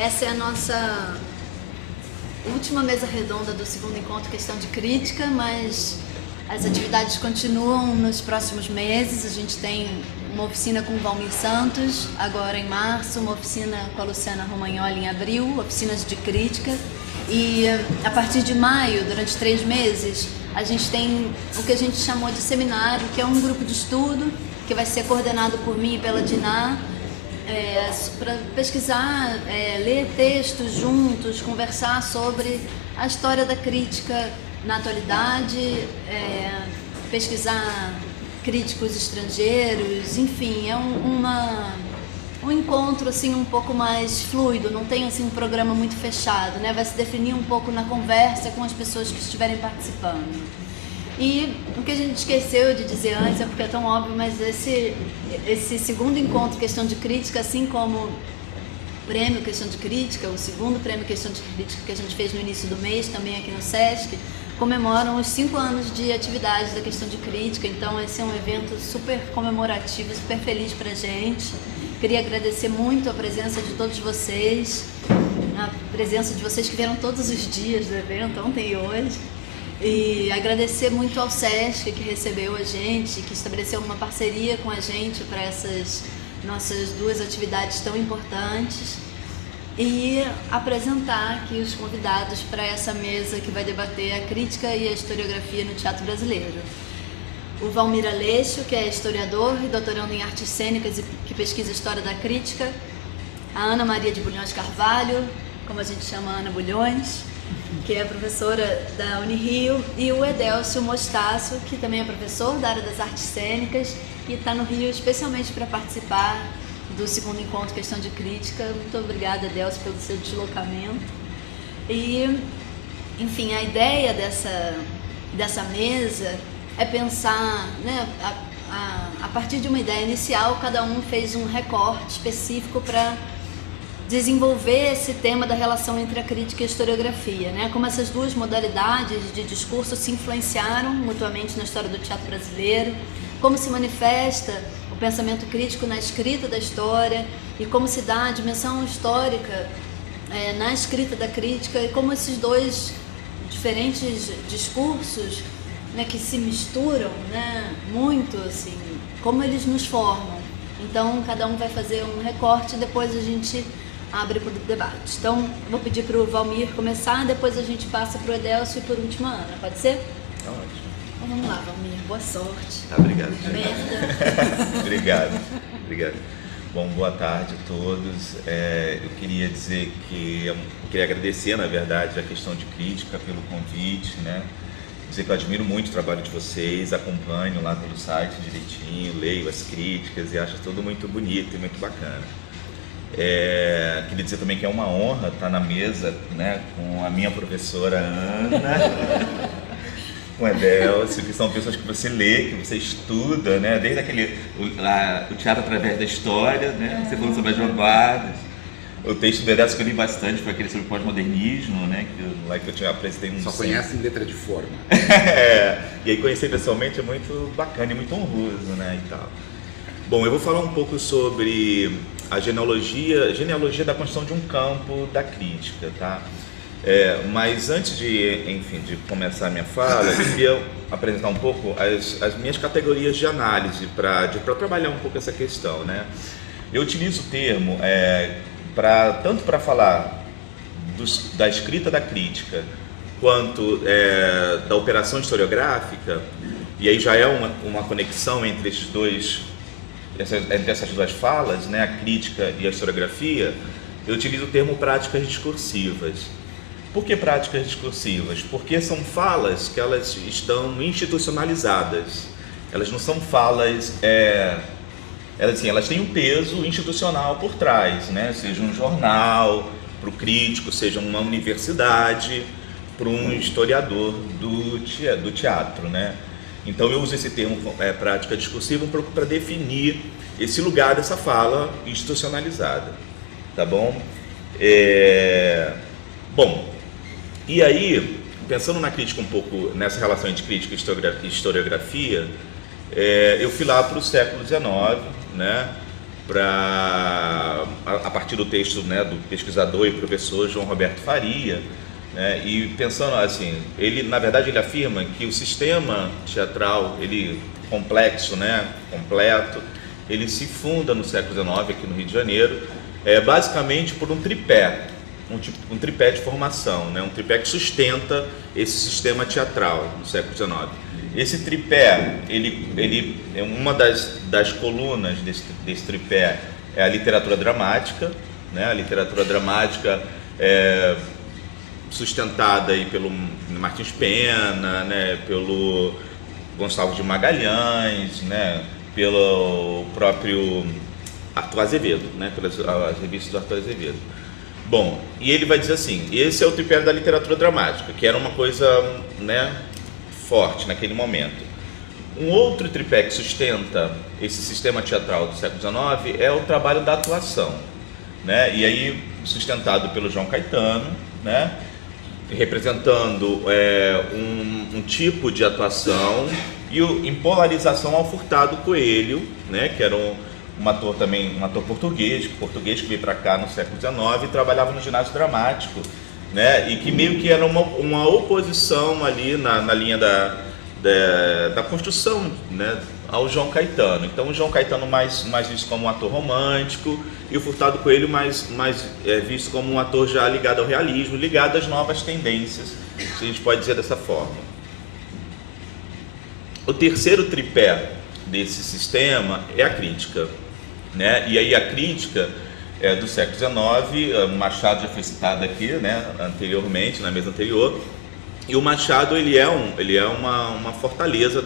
Essa é a nossa última mesa redonda do segundo encontro Questão de Crítica, mas as atividades continuam nos próximos meses. A gente tem uma oficina com o Valmir Santos, agora em março, uma oficina com a Luciana Romagnoli em abril, oficinas de crítica. E a partir de maio, durante 3 meses, a gente tem o que a gente chamou de seminário, que é um grupo de estudo que vai ser coordenado por mim e pela Diná, para pesquisar, ler textos juntos, conversar sobre a história da crítica na atualidade, pesquisar críticos estrangeiros, enfim, é um encontro assim um pouco mais fluido, não tem assim um programa muito fechado, né? Vai se definir um pouco na conversa com as pessoas que estiverem participando. E o que a gente esqueceu de dizer antes, é porque é tão óbvio, mas esse segundo encontro Questão de Crítica, assim como o prêmio Questão de Crítica, o segundo prêmio Questão de Crítica que a gente fez no início do mês, também aqui no SESC, comemoram os 5 anos de atividade da Questão de Crítica. Então esse é um evento super comemorativo, super feliz pra gente. Queria agradecer muito a presença de todos vocês, a presença de vocês que vieram todos os dias do evento, ontem e hoje. E agradecer muito ao SESC que recebeu a gente, que estabeleceu uma parceria com a gente para essas nossas 2 atividades tão importantes. E apresentar aqui os convidados para essa mesa que vai debater a crítica e a historiografia no teatro brasileiro. O Valmir Aleixo, que é historiador e doutorando em artes cênicas e que pesquisa a história da crítica. A Ana Maria de Bulhões Carvalho, como a gente chama Ana Bulhões, que é professora da Unirio, e o Edélcio Mostaço, que também é professor da área das artes cênicas e está no Rio especialmente para participar do segundo encontro Questão de Crítica. Muito obrigada, Edélcio, pelo seu deslocamento. E, enfim, a ideia dessa mesa é pensar, né, a partir de uma ideia inicial, cada um fez um recorte específico para desenvolver esse tema da relação entre a crítica e a historiografia, né? Como essas 2 modalidades de discurso se influenciaram mutuamente na história do teatro brasileiro, como se manifesta o pensamento crítico na escrita da história e como se dá a dimensão histórica na escrita da crítica, e como esses 2 diferentes discursos, né, que se misturam, né, muito, assim, como eles nos formam. Então, cada um vai fazer um recorte e depois a gente abre para o debate. Então, vou pedir para o Valmir começar, depois a gente passa para o Edélcio e por último a Ana. Pode ser? Tá ótimo. Então, vamos lá, Valmir. Boa sorte. Tá, obrigado. Merda. Obrigado. Bom, boa tarde a todos. Eu queria dizer que eu queria agradecer, na verdade, a Questão de Crítica pelo convite, né? Dizer que eu admiro muito o trabalho de vocês, acompanho lá pelo site direitinho, leio as críticas e acho tudo muito bonito e muito bacana. Queria dizer também que é uma honra estar na mesa, né, com a minha professora Ana, com a Edélcio, que são pessoas que você lê, que você estuda, né, desde o teatro através da história, né, você falou sobre as vanguardas. O texto do Edélcio que eu li bastante foi aquele sobre pós-modernismo, né, que eu tinha apresentei um... Só conhece em letra de forma. E aí conhecer pessoalmente é muito bacana e muito honroso, né, e tal. Bom, eu vou falar um pouco sobre a genealogia da construção de um campo da crítica, tá? Mas antes de começar a minha fala, eu queria apresentar um pouco as minhas categorias de análise para trabalhar um pouco essa questão, né? Eu utilizo o termo tanto para falar da escrita da crítica quanto da operação historiográfica, e aí já é uma conexão entre essas 2 falas, né, a crítica e a historiografia. Eu utilizo o termo práticas discursivas. Por que práticas discursivas? Porque são falas que elas estão institucionalizadas. Elas não são falas... elas têm um peso institucional por trás, né? Seja um jornal, para o crítico, seja uma universidade, para um historiador do teatro, né? Então eu uso esse termo prática discursiva um pouco para definir esse lugar dessa fala institucionalizada, tá bom? Bom, e aí, pensando na crítica um pouco, nessa relação entre crítica e historiografia, eu fui lá para o século XIX, né? a partir do texto, né, do pesquisador e professor João Roberto Faria, né, e pensando assim, ele na verdade ele afirma que o sistema teatral, ele complexo, né, completo, ele se funda no século XIX aqui no Rio de Janeiro, basicamente por um tripé, um tripé de formação, né, um tripé que sustenta esse sistema teatral no século XIX. Esse tripé, ele é uma das colunas desse tripé, é a literatura dramática, né? A literatura dramática é sustentada aí pelo Martins Pena, né? Pelo Gonçalves de Magalhães, né? Pelo próprio Arthur Azevedo, né? Pelas as revistas do Arthur Azevedo. Bom, e ele vai dizer assim, esse é o tripé da literatura dramática, que era uma coisa, né, forte naquele momento. Um outro tripé que sustenta esse sistema teatral do século XIX é o trabalho da atuação, né? E aí sustentado pelo João Caetano, né? Representando um tipo de atuação e em polarização ao Furtado Coelho, né? Que era um ator também, um ator português que veio para cá no século XIX e trabalhava no ginásio dramático, né? E que meio que era uma oposição ali na linha da construção, né, ao João Caetano. Então o João Caetano mais visto como um ator romântico e o Furtado Coelho mais visto como um ator já ligado ao realismo, ligado às novas tendências, se a gente pode dizer dessa forma. O terceiro tripé desse sistema é a crítica, né? E aí a crítica do século XIX, Machado já foi citado aqui, né, anteriormente, na mesa anterior, e o Machado ele é uma fortaleza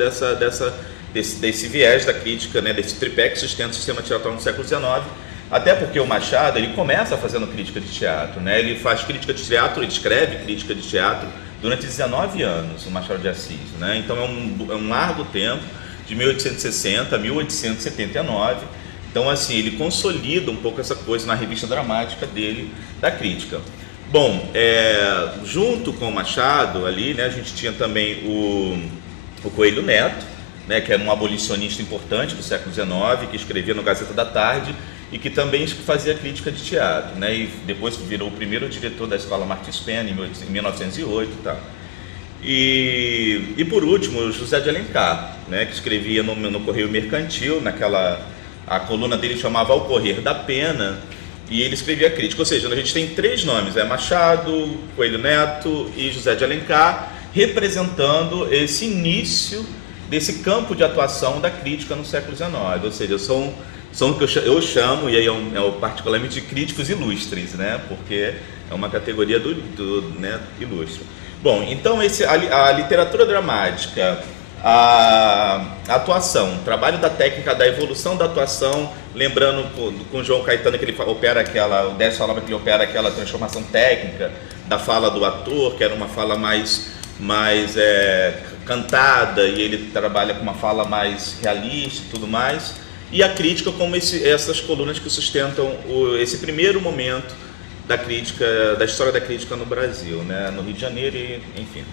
desse viés da crítica, né, desse tripé que sustenta o sistema teatral no século XIX, até porque o Machado ele começa fazendo crítica de teatro, né, ele faz crítica de teatro, ele escreve crítica de teatro durante 19 anos, o Machado de Assis, né, então é um largo tempo, de 1860 a 1879, então, assim, ele consolida um pouco essa coisa na revista dramática dele, da crítica. Bom, junto com o Machado ali, né, a gente tinha também o Coelho Neto, né, que era um abolicionista importante do século XIX, que escrevia no Gazeta da Tarde e que também fazia crítica de teatro, né, e depois virou o primeiro diretor da Escola Martins Pena em 1908 e tal. E por último, o José de Alencar, né, que escrevia no Correio Mercantil, a coluna dele chamava Ao Correr da Pena, e ele escrevia crítica, ou seja, a gente tem três nomes, Machado, Coelho Neto e José de Alencar, representando esse início desse campo de atuação da crítica no século XIX, ou seja, são o que eu chamo, e aí particularmente de críticos ilustres, né, porque é uma categoria né, ilustre. Bom, então a literatura dramática, a atuação, o trabalho da técnica, da evolução da atuação, lembrando com o João Caetano que ele opera o Décio falava que ele opera aquela transformação técnica da fala do ator, que era uma fala mais cantada, e ele trabalha com uma fala mais realista e tudo mais, e a crítica como essas colunas que sustentam esse primeiro momento da crítica, da história da crítica no Brasil, né, no Rio de Janeiro, enfim.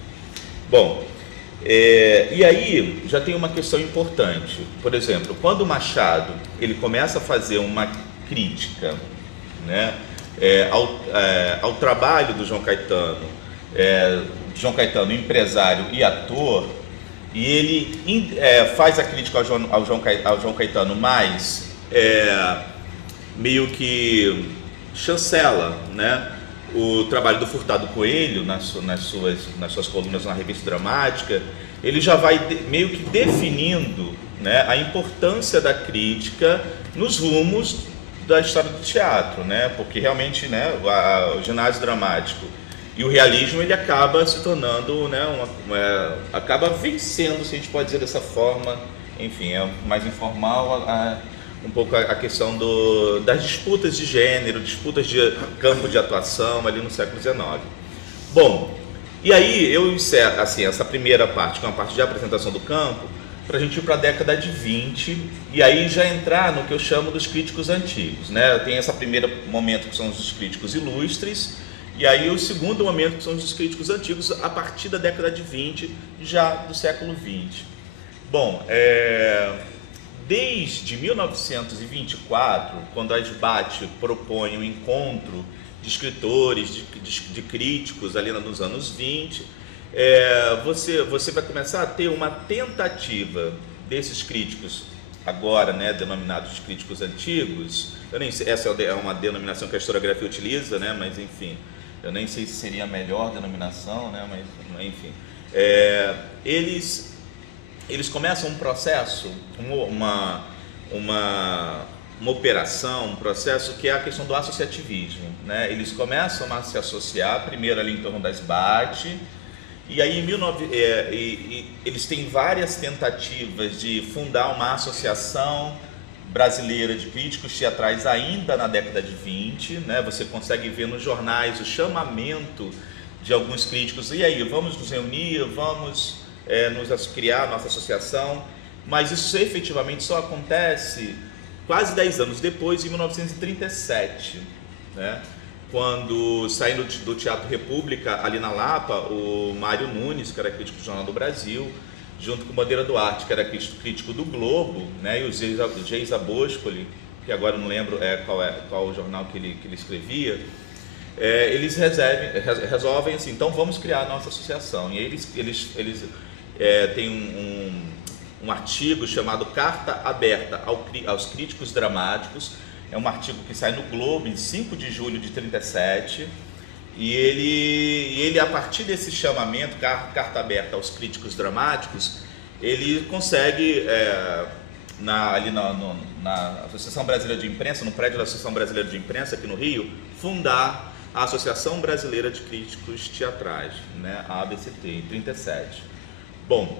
Bom, e aí já tem uma questão importante. Por exemplo, quando o Machado ele começa a fazer uma crítica, né, ao trabalho do João Caetano, empresário e ator, e ele faz a crítica ao João Caetano, mas meio que chancela, né, o trabalho do Furtado Coelho nas suas colunas na revista dramática. Ele já vai meio que definindo, né, a importância da crítica nos rumos da história do teatro, né, porque realmente, né, o ginásio dramático e o realismo ele acaba se tornando, né, acaba vencendo, se a gente pode dizer dessa forma, enfim, é mais informal um pouco a questão das disputas de gênero, disputas de campo de atuação ali no século XIX. Bom, e aí eu encerro assim, essa primeira parte, que é uma parte de apresentação do campo, para a gente ir para a década de 20 e aí já entrar no que eu chamo dos críticos antigos, né? Tem esse primeiro momento que são os críticos ilustres, e aí o segundo momento que são os críticos antigos a partir da década de 20, já do século 20. Bom, desde 1924, quando a SBAT propõe um encontro de escritores, de críticos ali nos anos 20, você vai começar a ter uma tentativa desses críticos, agora, né, denominados críticos antigos. Eu nem sei, essa é uma denominação que a historiografia utiliza, né, mas enfim, eu nem sei se seria a melhor denominação, né, mas enfim, eles começam um processo, uma operação, um processo que é a questão do associativismo, né? Eles começam a se associar, primeiro ali em torno da SBAT, e aí eles têm várias tentativas de fundar uma associação brasileira de críticos teatrais ainda na década de 20, né? Você consegue ver nos jornais o chamamento de alguns críticos, e aí, vamos nos reunir, vamos criar nossa associação, mas isso efetivamente só acontece quase 10 anos depois, em 1937, né? Quando, saindo do Teatro República, ali na Lapa, o Mário Nunes, que era crítico do Jornal do Brasil, junto com o Bandeira Duarte, que era crítico do Globo, né? E o Geisa Boscoli, que agora não lembro qual o jornal que ele escrevia, eles resolvem assim, então vamos criar a nossa associação. E aí eles têm um artigo chamado Carta Aberta aos Críticos Dramáticos. É um artigo que sai no Globo em 5 de julho de 37, e ele a partir desse chamamento, Carta Aberta aos Críticos Dramáticos, ele consegue, ali na Associação Brasileira de Imprensa, no prédio da Associação Brasileira de Imprensa, aqui no Rio, fundar a Associação Brasileira de Críticos Teatrais, né, a ABCT, em 37. Bom,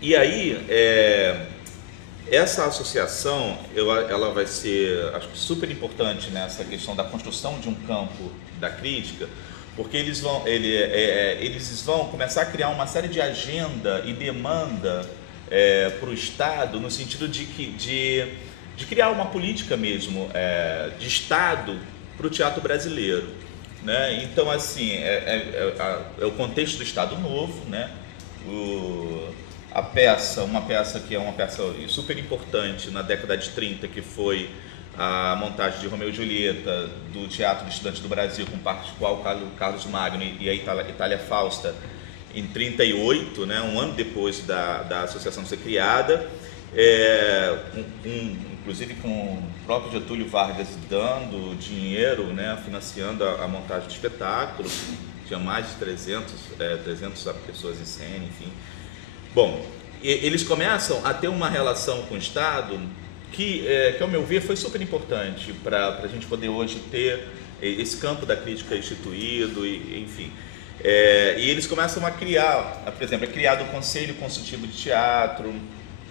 e aí, essa associação, ela vai ser, acho que, super importante nessa questão da construção de um campo da crítica, porque eles vão começar a criar uma série de agenda e demanda para o Estado, no sentido de criar uma política mesmo de Estado para o teatro brasileiro, né? Então, assim, é o contexto do Estado Novo, né? Uma peça que é uma peça super importante na década de 30, que foi a montagem de Romeu e Julieta do Teatro de Estudantes do Brasil, com particular Carlos Magno e a Itália Fausta, em 38, né, um ano depois da associação ser criada, inclusive com o próprio Getúlio Vargas dando dinheiro, né, financiando a montagem do espetáculo. Tinha mais de 300 pessoas em cena, enfim. Bom, eles começam a ter uma relação com o Estado que ao meu ver, foi super importante para a gente poder hoje ter esse campo da crítica instituído, enfim. E eles começam a criar, por exemplo, é criado o Conselho Consultivo de Teatro,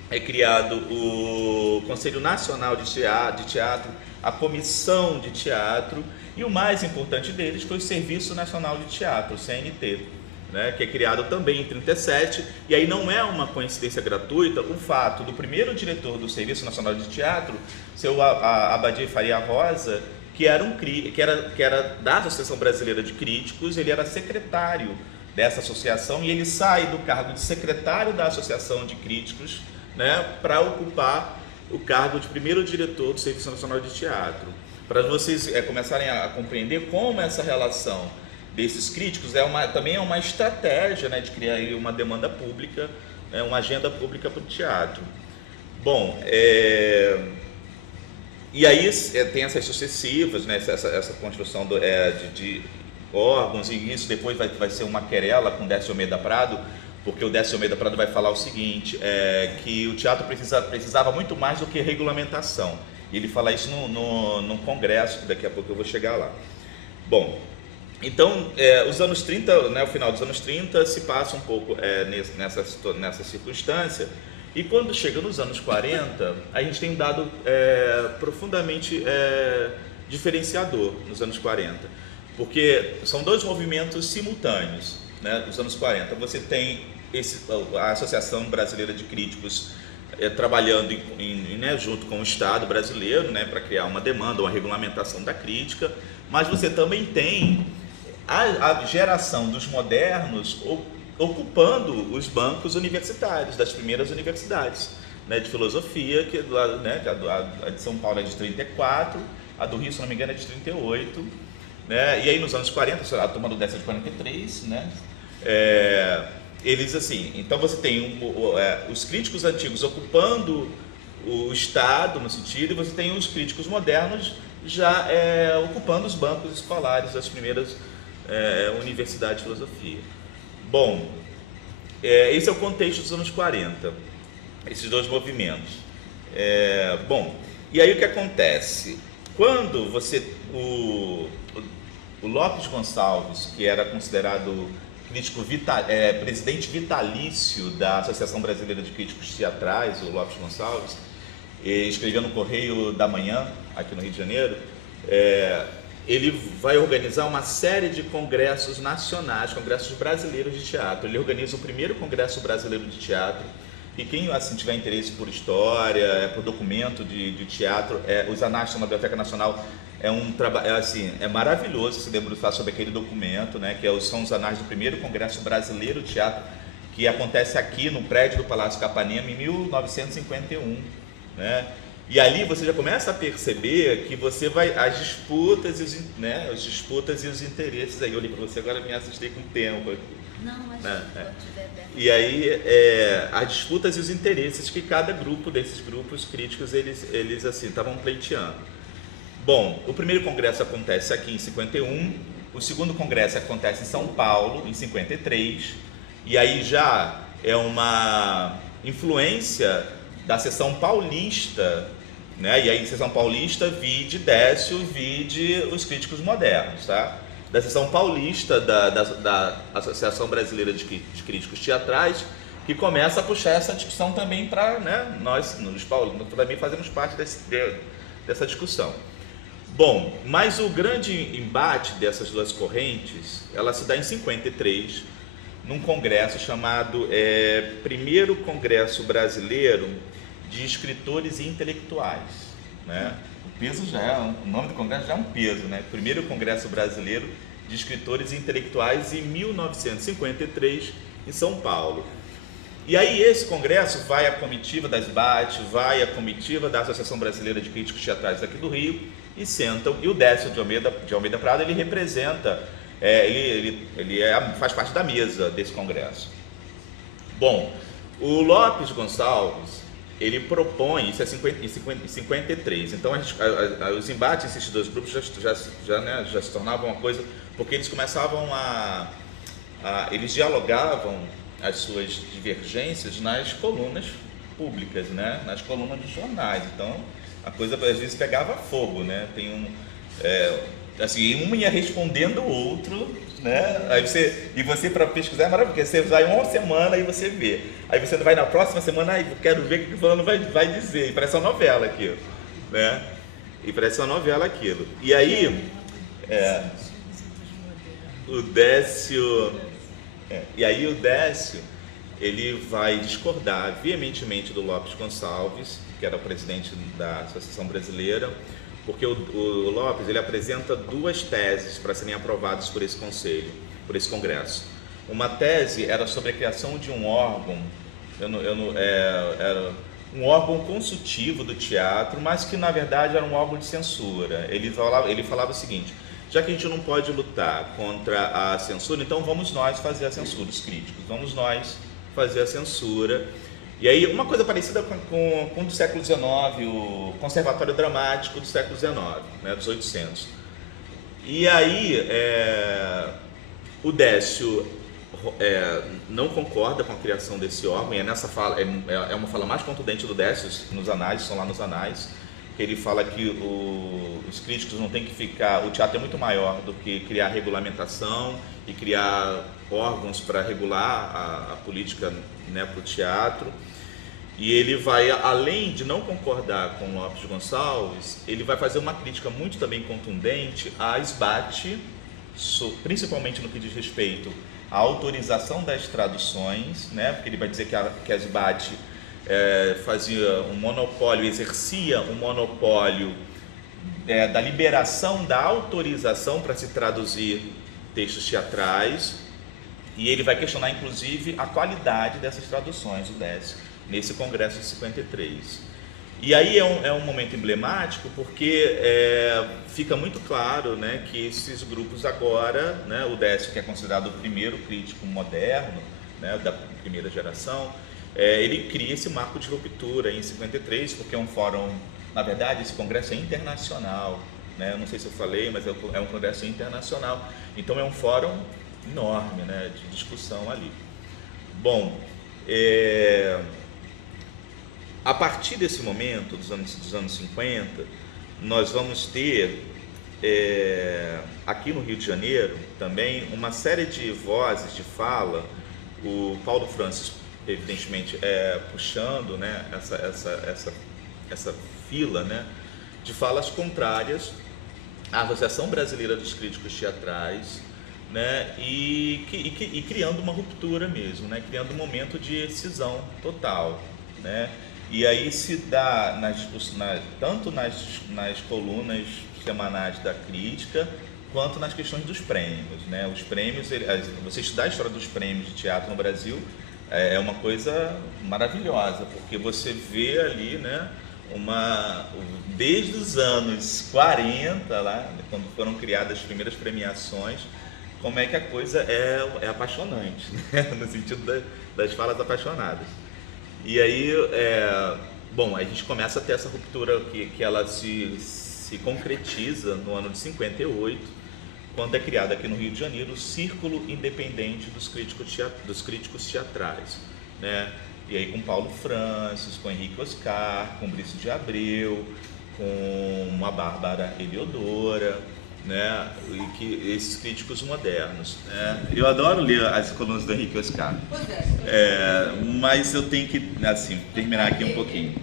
é criado o Conselho Nacional de Teatro, a Comissão de Teatro, e o mais importante deles foi o Serviço Nacional de Teatro, o CNT, né, que é criado também em 37, e aí não é uma coincidência gratuita o fato do primeiro diretor do Serviço Nacional de Teatro ser o Abadir Faria Rosa, que era da Associação Brasileira de Críticos. Ele era secretário dessa associação e ele sai do cargo de secretário da Associação de Críticos, né, para ocupar o cargo de primeiro diretor do Serviço Nacional de Teatro. Para vocês começarem a compreender como essa relação desses críticos também é uma estratégia, né, de criar aí uma demanda pública, né, uma agenda pública para o teatro. Bom, e aí tem essas sucessivas, né, essa construção de órgãos, e isso depois vai ser uma querela com Décio Almeida Prado, porque o Décio Almeida Prado vai falar o seguinte, que o teatro precisava muito mais do que regulamentação. E ele fala isso num congresso, que daqui a pouco eu vou chegar lá. Bom, então, os anos 30, né, o final dos anos 30 se passa um pouco nessa circunstância, e quando chega nos anos 40, a gente tem um dado profundamente diferenciador nos anos 40, porque são dois movimentos simultâneos, né, nos anos 40. Você tem a Associação Brasileira de Críticos trabalhando né, junto com o Estado brasileiro, né, para criar uma demanda, uma regulamentação da crítica, mas você também tem a geração dos modernos ocupando os bancos universitários, das primeiras universidades, né, de filosofia, que né, a de São Paulo é de 34, a do Rio, se não me engano, é de 38, né, e aí nos anos 40, a turma do Décio é de 43, né, eles assim, então você tem os críticos antigos ocupando o Estado, no sentido, e você tem os críticos modernos já ocupando os bancos escolares das primeiras universidades de filosofia. Bom, esse é o contexto dos anos 40, esses dois movimentos. Bom, e aí o que acontece? Quando o Lopes Gonçalves, que era considerado crítico presidente vitalício da Associação Brasileira de Críticos Teatrais, o Lopes Gonçalves, escreveu no Correio da Manhã, aqui no Rio de Janeiro, ele vai organizar uma série de congressos nacionais, congressos brasileiros de teatro. Ele organiza o primeiro Congresso Brasileiro de Teatro, e quem assim, tiver interesse por história, por documento de teatro, os Anais estão na Biblioteca Nacional, é maravilhoso se debruçar sobre aquele documento, né, que são os Anais do primeiro Congresso Brasileiro de Teatro, que acontece aqui no prédio do Palácio Capanema em 1951, né? E ali você já começa a perceber que você vai as disputas e os interesses. Aí eu olhei para você, agora me assustei com o tempo aqui. Não, mas E aí as disputas e os interesses que cada grupo desses grupos críticos eles assim estavam pleiteando. Bom, o primeiro congresso acontece aqui em 51, o segundo congresso acontece em São Paulo em 53, e aí já é uma influência da seção paulista, né? E aí seção paulista vide Décio, vide os críticos modernos, tá? Da seção paulista da Associação Brasileira de Críticos Teatrais, que começa a puxar essa discussão também para, né, nós paulinos também fazemos parte dessa discussão. Bom, mas o grande embate dessas duas correntes, ela se dá em 53, num congresso chamado Primeiro Congresso Brasileiro de Escritores e Intelectuais, né? O peso o nome do congresso já é um peso, né? Primeiro Congresso Brasileiro de Escritores e Intelectuais em 1953 em São Paulo. E aí esse congresso vai a comitiva da SBAT, vai a comitiva da Associação Brasileira de Críticos Teatrais aqui do Rio e sentam, e o Décio de Almeida Prado, ele representa, faz parte da mesa desse congresso. Né? O Lopes Gonçalves, ele propõe, isso é em 53, então os embates entre esses dois grupos já se tornavam uma coisa, porque eles começavam eles dialogavam as suas divergências nas colunas públicas, né? Nas colunas dos jornais, então a coisa às vezes pegava fogo, né? Assim, um ia respondendo o outro, né? Aí você para pesquisar é maravilhoso, porque você vai uma semana e você vê. Aí você vai na próxima semana e quero ver o que o fulano vai dizer. E parece uma novela aquilo, né? E parece uma novela aquilo. E aí o Décio, ele vai discordar veementemente do Lopes Gonçalves, que era o presidente da Associação Brasileira, porque o Lopes ele apresenta duas teses para serem aprovadas por esse conselho, por esse congresso. Uma tese era sobre a criação de um órgão, era um órgão consultivo do teatro, mas que na verdade era um órgão de censura. Ele falava o seguinte: já que a gente não pode lutar contra a censura, então vamos nós fazer a censura, os críticos, vamos nós fazer a censura. E aí, uma coisa parecida com o do século XIX, o Conservatório Dramático do século XIX, né, dos 800. E aí, o Décio não concorda com a criação desse órgão, e nessa fala, é uma fala mais contundente do Décio, nos anais, estão lá nos anais, que ele fala que os críticos não tem que ficar, o teatro é muito maior do que criar regulamentação e criar órgãos para regular a política, né, para o teatro. E ele vai, além de não concordar com Lopes Gonçalves, ele vai fazer uma crítica muito também contundente à SBAT, principalmente no que diz respeito à autorização das traduções, né, porque ele vai dizer que a SBAT fazia um monopólio, exercia um monopólio da liberação da autorização para se traduzir textos teatrais, e ele vai questionar inclusive a qualidade dessas traduções, o Décio. nesse congresso de 53. E aí é um momento emblemático porque fica muito claro, né, que esses grupos agora, né, o Décio, que é considerado o primeiro crítico moderno, né, da primeira geração, ele cria esse marco de ruptura em 53, porque é um fórum, na verdade, esse congresso é internacional, né, eu não sei se eu falei, mas é um congresso internacional, então é um fórum enorme, né, de discussão ali. Bom, a partir desse momento, dos anos 50, nós vamos ter, aqui no Rio de Janeiro, também uma série de vozes de fala, o Paulo Francis, evidentemente, puxando, né, essa fila, né, de falas contrárias à Associação Brasileira dos Críticos Teatrais, né, e criando uma ruptura mesmo, né, criando um momento de cisão total, né. E aí se dá tanto nas colunas semanais da crítica, quanto nas questões dos prêmios, né? Os prêmios, você estudar a história dos prêmios de teatro no Brasil é uma coisa maravilhosa, porque você vê ali, né, desde os anos 40, lá, quando foram criadas as primeiras premiações, como é que a coisa é apaixonante, né? No sentido das falas apaixonadas. E aí, bom, a gente começa a ter essa ruptura que ela se concretiza no ano de 58, quando é criado aqui no Rio de Janeiro o Círculo Independente dos Críticos Teatrais, né? E aí com Paulo Francis, com Henrique Oscar, com Brice de Abreu, com a Bárbara Eliodora, né? E esses críticos modernos, né? Eu adoro ler as colunas do Henrique Oscar, mas eu tenho que, assim, terminar aqui um pouquinho.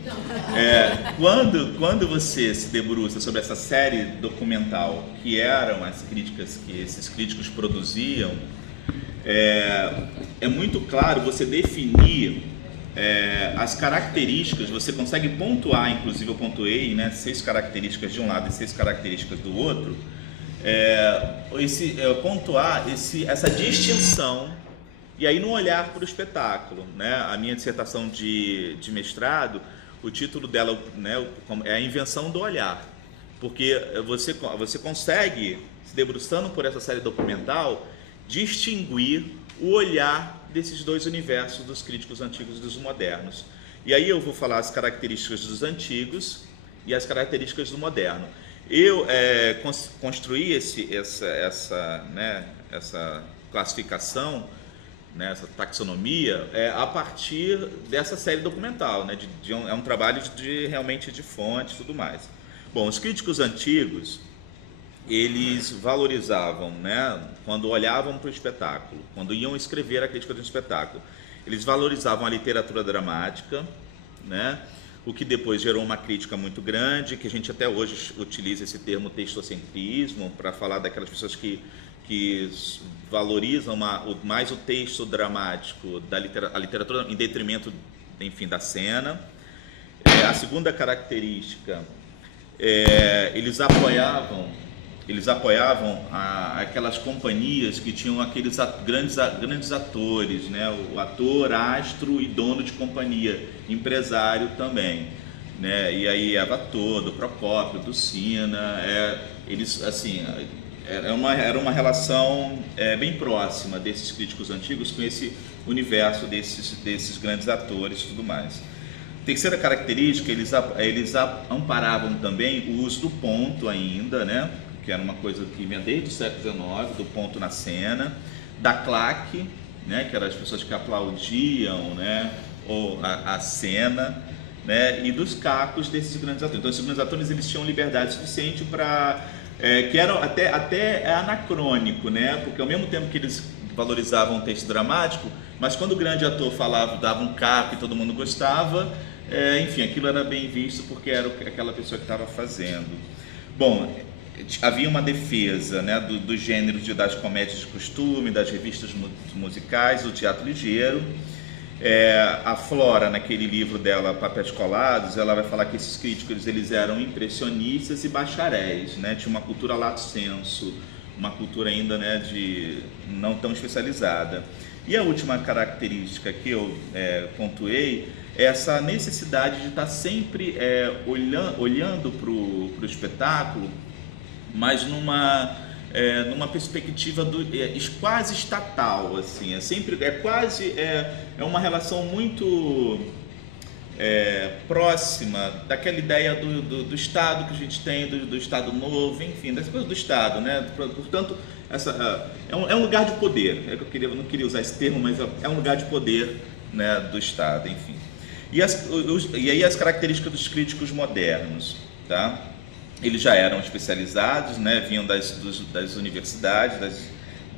Quando você se debruça sobre essa série documental que eram as críticas que esses críticos produziam, é muito claro você definir as características, você consegue pontuar, inclusive eu pontuei, né, 6 características de um lado e 6 características do outro, pontuar essa distinção, e aí no olhar para o espetáculo, né? A minha dissertação de mestrado, o título dela, né, é a invenção do olhar, porque você consegue, se debruçando por essa série documental, distinguir o olhar desses dois universos, dos críticos antigos e dos modernos. E aí eu vou falar as características dos antigos e as características do moderno. Eu construí essa classificação, né, essa taxonomia, a partir dessa série documental, né, é um trabalho realmente de fonte e tudo mais. Bom, os críticos antigos, eles valorizavam, né, quando olhavam para o espetáculo, quando iam escrever a crítica de um espetáculo, eles valorizavam a literatura dramática, né, o que depois gerou uma crítica muito grande, que a gente até hoje utiliza esse termo textocentrismo para falar daquelas pessoas que valorizam mais o texto dramático a literatura em detrimento, enfim, da cena. A segunda característica, eles apoiavam aquelas companhias que tinham aqueles grandes atores, né? O ator, astro e dono de companhia, empresário também, né? E aí Eva Todo, Procópio, Dulcina, eles, assim, era uma relação bem próxima desses críticos antigos com esse universo desses grandes atores e tudo mais. Terceira característica, eles amparavam também o uso do ponto ainda, né? Que era uma coisa que vinha desde o século XIX, do ponto na cena, da claque, né, que eram as pessoas que aplaudiam, né, ou a cena, né, e dos cacos desses grandes atores. Então, esses grandes atores, eles tinham liberdade suficiente para... que eram até anacrônico, né, porque ao mesmo tempo que eles valorizavam o texto dramático, mas quando o grande ator falava, dava um caco e todo mundo gostava, enfim, aquilo era bem visto porque era aquela pessoa que estava fazendo. Bom, havia uma defesa, né, dos gêneros das comédias de costume, das revistas musicais, do teatro ligeiro. A Flora, naquele livro dela, Papéis Colados, ela vai falar que esses críticos eles eram impressionistas e bacharéis, né? Tinha uma cultura lato sensu, uma cultura ainda, né, de não tão especializada. E a última característica que eu pontuei essa necessidade de estar sempre olhando para o espetáculo, mas numa perspectiva quase estatal, assim, é uma relação muito próxima daquela ideia do Estado que a gente tem, do Estado novo, enfim, das coisas do Estado, né? Portanto, é um lugar de poder, eu não queria usar esse termo, mas é um lugar de poder, né, do Estado, enfim. E aí as características dos críticos modernos, tá? Eles já eram especializados, né? Vinham das universidades,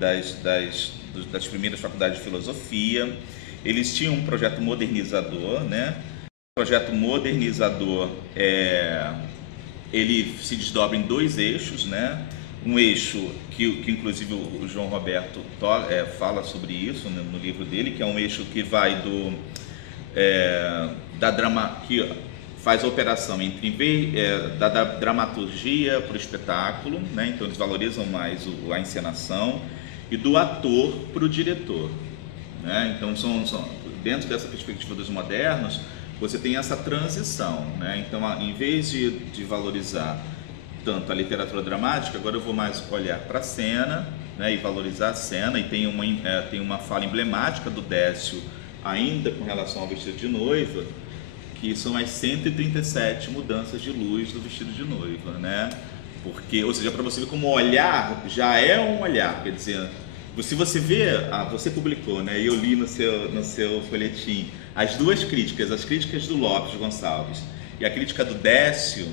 das primeiras faculdades de filosofia. Eles tinham um projeto modernizador, né? O projeto modernizador, ele se desdobra em 2 eixos, né? Um eixo que inclusive o João Roberto fala sobre isso, né, no livro dele, que é um eixo que vai que faz a operação da dramaturgia para o espetáculo, né? Então eles valorizam mais a encenação, e do ator para o diretor, né? Então dentro dessa perspectiva dos modernos, você tem essa transição, né? Então, em vez de valorizar tanto a literatura dramática, agora eu vou mais olhar para a cena, né? E valorizar a cena, e tem uma fala emblemática do Décio ainda com relação ao vestido de noiva, que são as 137 mudanças de luz do vestido de noiva, né? Porque, ou seja, para você ver como o olhar já é um olhar, quer dizer, se você vê, você publicou, né? E eu li no seu folhetim as 2 críticas, as críticas do Lopes Gonçalves e a crítica do Décio,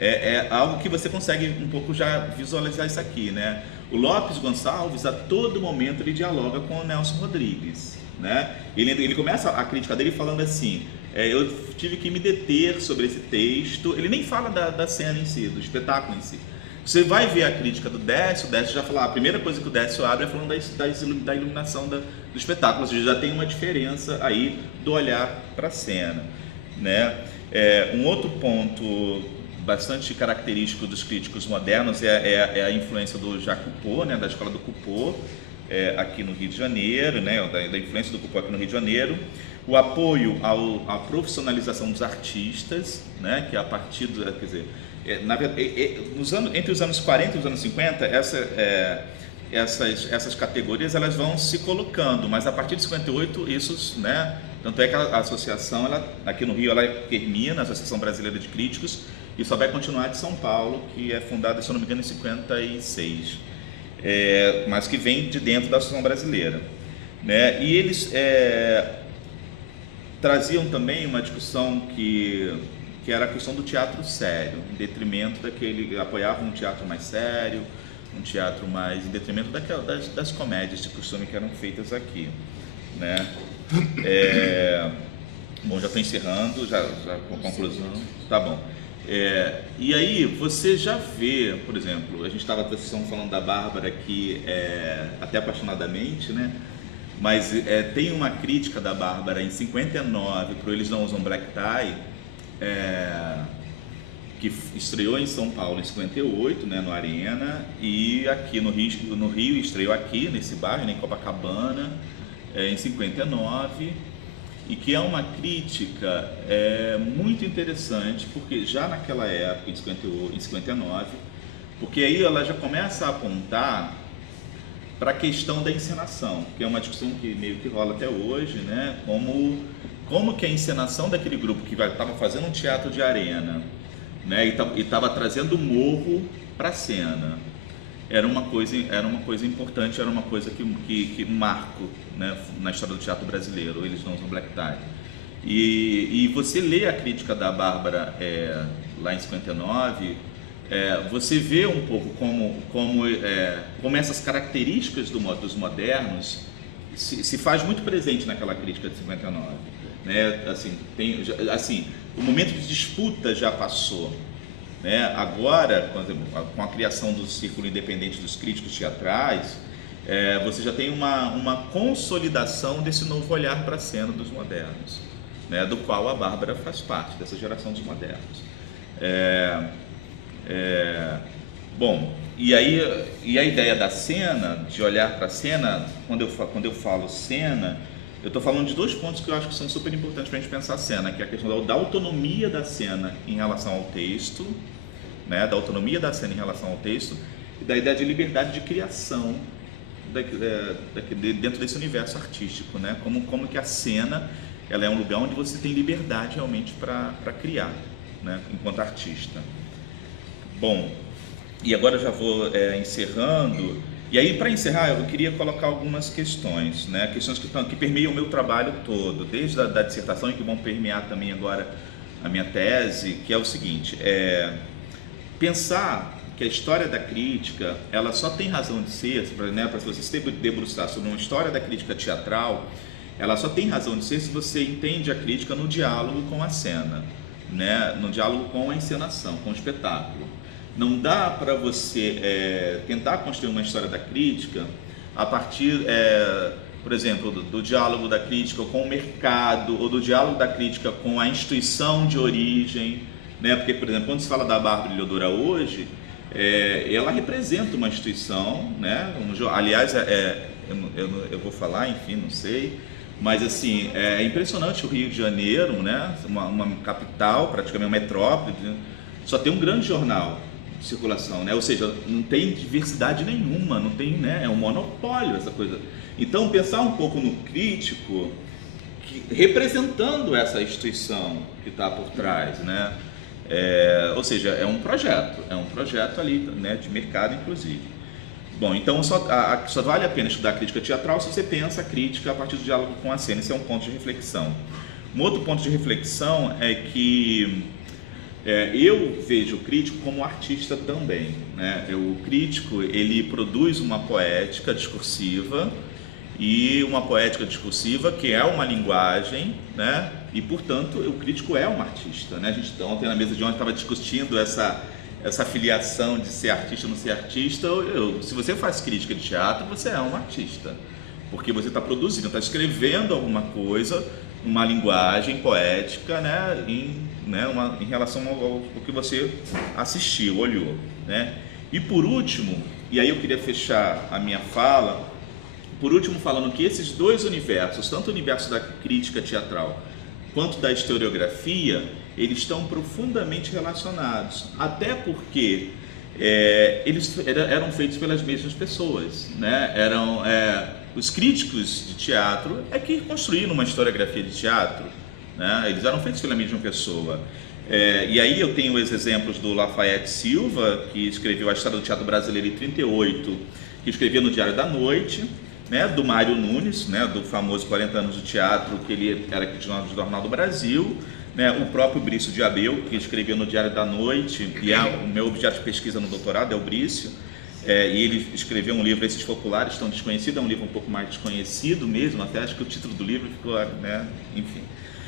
é algo que você consegue um pouco já visualizar isso aqui, né? O Lopes Gonçalves, a todo momento, ele dialoga com o Nelson Rodrigues, né? Ele começa a crítica dele falando assim: eu tive que me deter sobre esse texto. Ele nem fala da cena em si, do espetáculo em si. Você vai ver a crítica do Décio, o Décio já fala, a primeira coisa que o Décio abre é falando da iluminação do espetáculo, ou seja, já tem uma diferença aí do olhar para a cena, né? Um outro ponto bastante característico dos críticos modernos é a influência do Jacques Coupeau, né, da escola do Coupeau, aqui no Rio de Janeiro, né, da influência do Coupeau aqui no Rio de Janeiro, o apoio à profissionalização dos artistas, né, que é a partir do, quer dizer, entre os anos 40 e os anos 50, essas categorias elas vão se colocando, mas a partir de 58 isso, né, tanto é que a associação, aqui no Rio, ela termina, a Associação Brasileira de Críticos, e só vai continuar de São Paulo, que é fundada, se eu não me engano, em 56, mas que vem de dentro da Associação Brasileira, né? E eles traziam também uma discussão que era a questão do teatro sério, em detrimento apoiavam um teatro mais sério, um teatro mais em detrimento das comédias de costume que eram feitas aqui, né? Bom, já estou encerrando, já com a conclusão, tá bom. E aí você já vê, por exemplo, a gente estava falando da Bárbara aqui até apaixonadamente, né? Mas tem uma crítica da Bárbara em 59 para o Eles Não Usam Black Tie, que estreou em São Paulo em 58, né, no Arena, e aqui no Rio estreou aqui nesse bairro, né, em Copacabana, em 59, e que é uma crítica muito interessante, porque já naquela época, em 59, porque aí ela já começa a apontar para a questão da encenação, que é uma discussão que meio que rola até hoje, né? Como que a encenação daquele grupo que estava fazendo um teatro de arena, né, e estava trazendo o morro para a cena, era uma coisa importante, era uma coisa que um marco, né, na história do teatro brasileiro. Eles Não Usam Black Tie. E você lê a crítica da Bárbara lá em 59, você vê um pouco como essas características dos modernos se faz muito presente naquela crítica de 59, né? Assim, o momento de disputa já passou, né? Agora, com a criação do Círculo Independente dos Críticos Teatrais, você já tem uma consolidação desse novo olhar para a cena dos modernos, né? Do qual a Bárbara faz parte, dessa geração dos modernos. Bom, e a ideia da cena, de olhar para a cena, quando eu falo cena, eu estou falando de 2 pontos que eu acho que são super importantes para a gente pensar a cena, que é a questão da autonomia da cena em relação ao texto, né, da autonomia da cena em relação ao texto, e da ideia de liberdade de criação dentro desse universo artístico, né? Como que a cena ela é um lugar onde você tem liberdade realmente para criar, né, enquanto artista. Bom, e agora eu já vou encerrando. E aí, para encerrar, eu queria colocar algumas questões, né? Questões que permeiam o meu trabalho todo, desde a dissertação e que vão permear também agora a minha tese, que é o seguinte: pensar que a história da crítica, ela só tem razão de ser, né, para você se debruçar sobre uma história da crítica teatral, ela só tem razão de ser se você entende a crítica no diálogo com a cena, né, no diálogo com a encenação, com o espetáculo. Não dá para você tentar construir uma história da crítica a partir, por exemplo, do diálogo da crítica com o mercado, ou do diálogo da crítica com a instituição de origem, né? Porque, por exemplo, quando se fala da Bárbara Heliodora hoje, ela representa uma instituição, né? Aliás, eu vou falar, enfim, não sei, mas assim, é impressionante o Rio de Janeiro, né? Uma capital, praticamente uma metrópole, só tem um grande jornal de circulação, né? Ou seja, não tem diversidade nenhuma, não tem, né? É um monopólio essa coisa. Então, pensar um pouco no crítico, representando essa instituição que está por trás, né? Ou seja, é um projeto ali, né, de mercado, inclusive. Bom, então só vale a pena estudar a crítica teatral se você pensa a crítica a partir do diálogo com a cena. Esse é um ponto de reflexão. Um outro ponto de reflexão é que eu vejo o crítico como artista também, né? O crítico, ele produz uma poética discursiva, e uma poética discursiva que é uma linguagem, né? E, portanto, o crítico é um artista, né? A gente ontem na mesa de ontem estava discutindo essa filiação de ser artista ou não ser artista. Se você faz crítica de teatro, você é um artista, porque você está produzindo, está escrevendo alguma coisa, uma linguagem poética, né? Em relação ao que você assistiu, olhou, né? E por último, e aí eu queria fechar a minha fala, falando que esses 2 universos, tanto o universo da crítica teatral quanto da historiografia, eles estão profundamente relacionados, até porque eles eram feitos pelas mesmas pessoas, né? Os críticos de teatro que construíram uma historiografia de teatro, né? Eles eram feitos pela mesma pessoa. E aí eu tenho os exemplos do Lafayette Silva, que escreveu a História do Teatro Brasileiro em 1938, que escrevia no Diário da Noite, né, do Mário Nunes, né, do famoso 40 anos do teatro, que ele era crítico do Jornal do Brasil, né, o próprio Brício de Abreu, que escreveu no Diário da Noite, e o meu objeto de pesquisa no doutorado é o Brício, e ele escreveu um livro, Esses Populares Tão Desconhecidos, é um livro um pouco mais desconhecido mesmo, até acho que o título do livro ficou, né, enfim.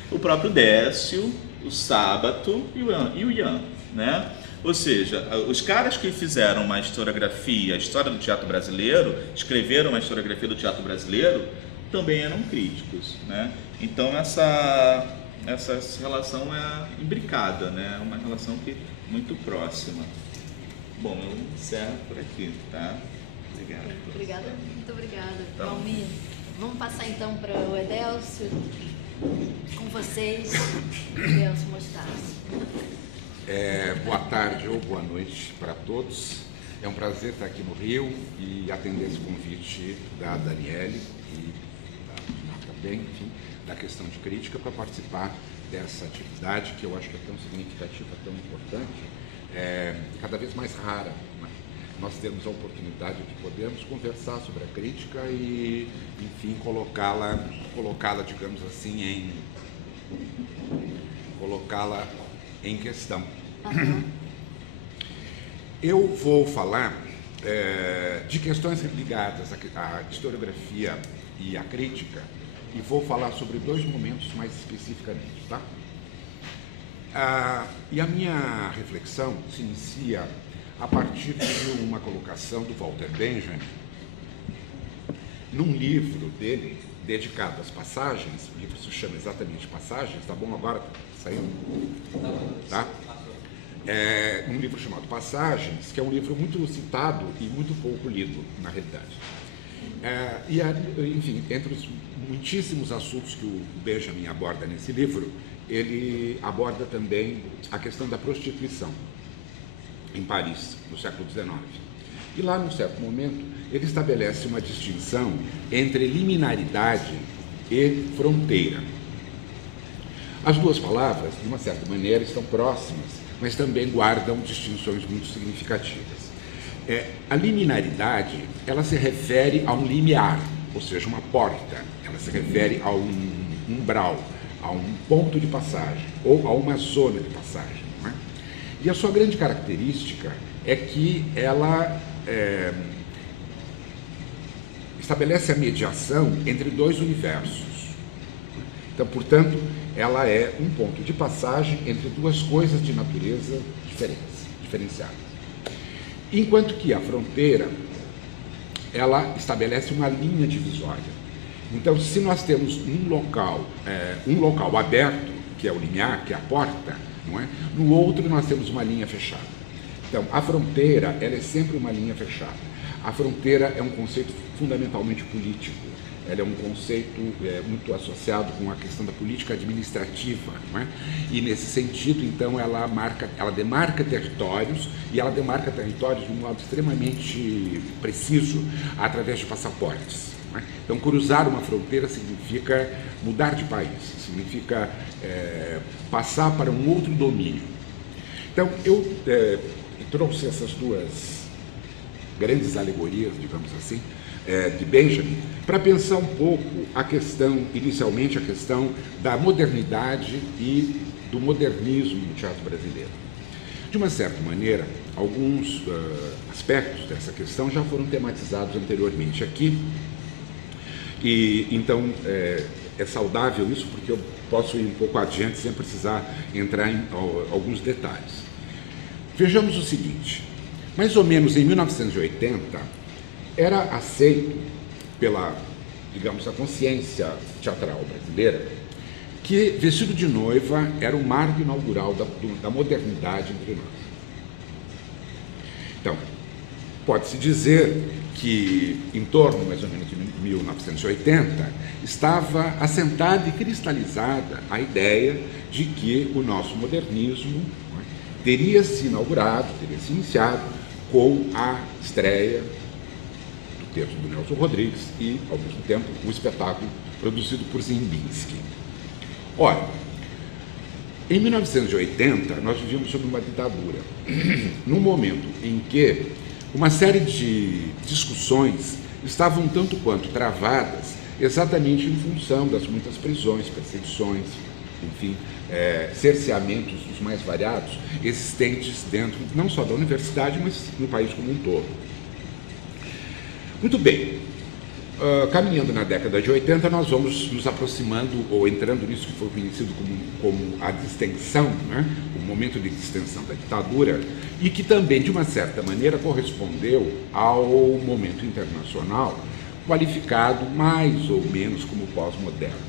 O próprio Décio, o Sábato e o Ian, né? Ou seja, os caras que fizeram uma historiografia, a história do teatro brasileiro, escreveram uma historiografia do teatro brasileiro, também eram críticos, né? Então essa relação é imbricada, né? É uma relação muito próxima. Bom, eu encerro por aqui, tá? Obrigado. Obrigada, muito obrigada. Então, Valmir, vamos passar então para o Edélcio, com vocês, Edélcio Mostarcio. Boa tarde ou boa noite para todos. É um prazer estar aqui no Rio e atender esse convite da Daniele e da Marta também, enfim, da questão de crítica, para participar dessa atividade que eu acho que é tão significativa, tão importante, cada vez mais rara, né? Nós temos a oportunidade de podermos conversar sobre a crítica e, enfim, colocá-la, digamos assim, em questão. Uhum. Eu vou falar de questões ligadas à historiografia e à crítica, e vou falar sobre 2 momentos mais especificamente, tá? E a minha reflexão se inicia a partir de uma colocação do Walter Benjamin, num livro dele dedicado às passagens. O livro se chama exatamente Passagens, tá bom? Agora saiu, tá? Um livro chamado Passagens, que é um livro muito citado e muito pouco lido, na realidade. Enfim, entre os muitíssimos assuntos que o Benjamin aborda nesse livro, ele aborda também a questão da prostituição em Paris, no século XIX. E lá, num certo momento, ele estabelece uma distinção entre liminaridade e fronteira. As duas palavras, de uma certa maneira, estão próximas, mas também guardam distinções muito significativas. A liminaridade, ela se refere a um limiar, ou seja, uma porta, ela se refere a um umbral, a um ponto de passagem, ou a uma zona de passagem. Não é? E a sua grande característica é que ela estabelece a mediação entre dois universos. Então, portanto, ela é um ponto de passagem entre duas coisas de natureza diferenciadas. Enquanto que a fronteira, ela estabelece uma linha divisória. Então, se nós temos um local aberto, que é o limiar, que é a porta, não é? No outro nós temos uma linha fechada. Então, a fronteira, ela é sempre uma linha fechada. A fronteira é um conceito fundamentalmente político. Ela é um conceito muito associado com a questão da política administrativa, não é? E nesse sentido, então, ela demarca territórios, e ela demarca territórios de um modo extremamente preciso, através de passaportes. Não é? Então, cruzar uma fronteira significa mudar de país, significa passar para um outro domínio. Então, eu trouxe essas duas grandes alegorias, digamos assim, de Benjamin, para pensar um pouco inicialmente a questão da modernidade e do modernismo no teatro brasileiro. De uma certa maneira, alguns aspectos dessa questão já foram tematizados anteriormente aqui, e então é saudável isso, porque eu posso ir um pouco adiante sem precisar entrar em alguns detalhes. Vejamos o seguinte: mais ou menos em 1980, era aceito pela, digamos, a consciência teatral brasileira que vestido de noiva era o marco inaugural da modernidade entre nós. Então, pode-se dizer que, em torno mais ou menos de 1980, estava assentada e cristalizada a ideia de que o nosso modernismo teria se inaugurado, teria se iniciado com a estreia do texto do Nelson Rodrigues e, ao mesmo tempo, o espetáculo produzido por Ziembinski. Ora, em 1980, nós vivíamos sob uma ditadura, num momento em que uma série de discussões estavam um tanto quanto travadas exatamente em função das muitas prisões, perseguições, enfim, cerceamentos dos mais variados existentes dentro não só da universidade, mas no país como um todo. Muito bem, caminhando na década de 80, nós vamos nos aproximando ou entrando nisso que foi conhecido como a distensão, né? O momento de distensão da ditadura, e que também, de uma certa maneira, correspondeu ao momento internacional qualificado mais ou menos como pós-moderno.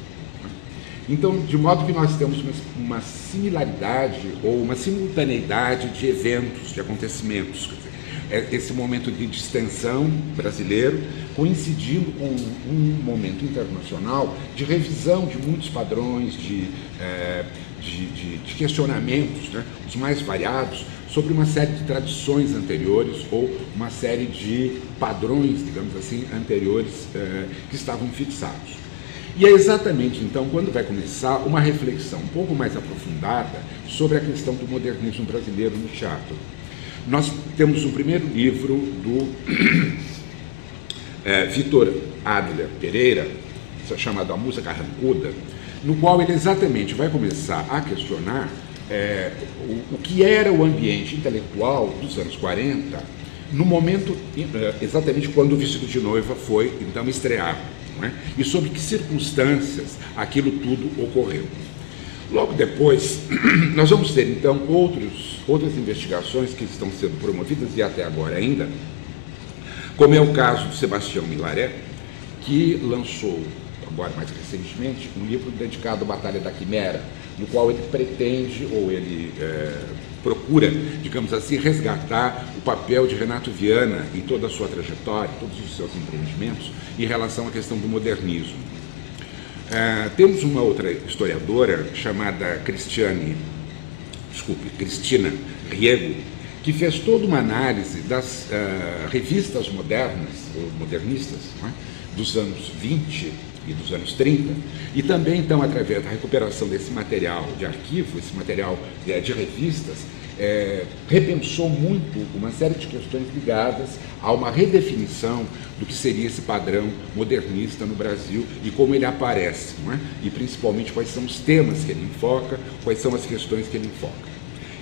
Então, de modo que nós temos uma similaridade ou uma simultaneidade de eventos, de acontecimentos. Quer dizer, esse momento de distensão brasileiro coincidindo com um momento internacional de revisão de muitos padrões, de questionamentos, né, os mais variados, sobre uma série de tradições anteriores ou uma série de padrões, digamos assim, anteriores que estavam fixados. E é exatamente, então, quando vai começar uma reflexão um pouco mais aprofundada sobre a questão do modernismo brasileiro no teatro. Nós temos um primeiro livro do Vitor Adler Pereira, chamado A Musa Carrancuda, no qual ele exatamente vai começar a questionar o que era o ambiente intelectual dos anos 40, no momento, exatamente quando o Vestido de Noiva foi, então, estreado. E sob que circunstâncias aquilo tudo ocorreu. Logo depois, nós vamos ter, então, outras investigações que estão sendo promovidas, e até agora ainda, como é o caso de Sebastião Milaré, que lançou, agora mais recentemente, um livro dedicado à Batalha da Quimera, no qual ele pretende, ou ele procura, digamos assim, resgatar o papel de Renato Viana em toda a sua trajetória, todos os seus empreendimentos, em relação à questão do modernismo. Temos uma outra historiadora chamada Cristina Riego, que fez toda uma análise das revistas modernas, ou modernistas, não é? Dos anos 20 e dos anos 30, e também, então, através da recuperação desse material de arquivo, esse material de revistas, repensou muito uma série de questões ligadas a uma redefinição do que seria esse padrão modernista no Brasil e como ele aparece, não é? E principalmente quais são os temas que ele enfoca, quais são as questões que ele enfoca.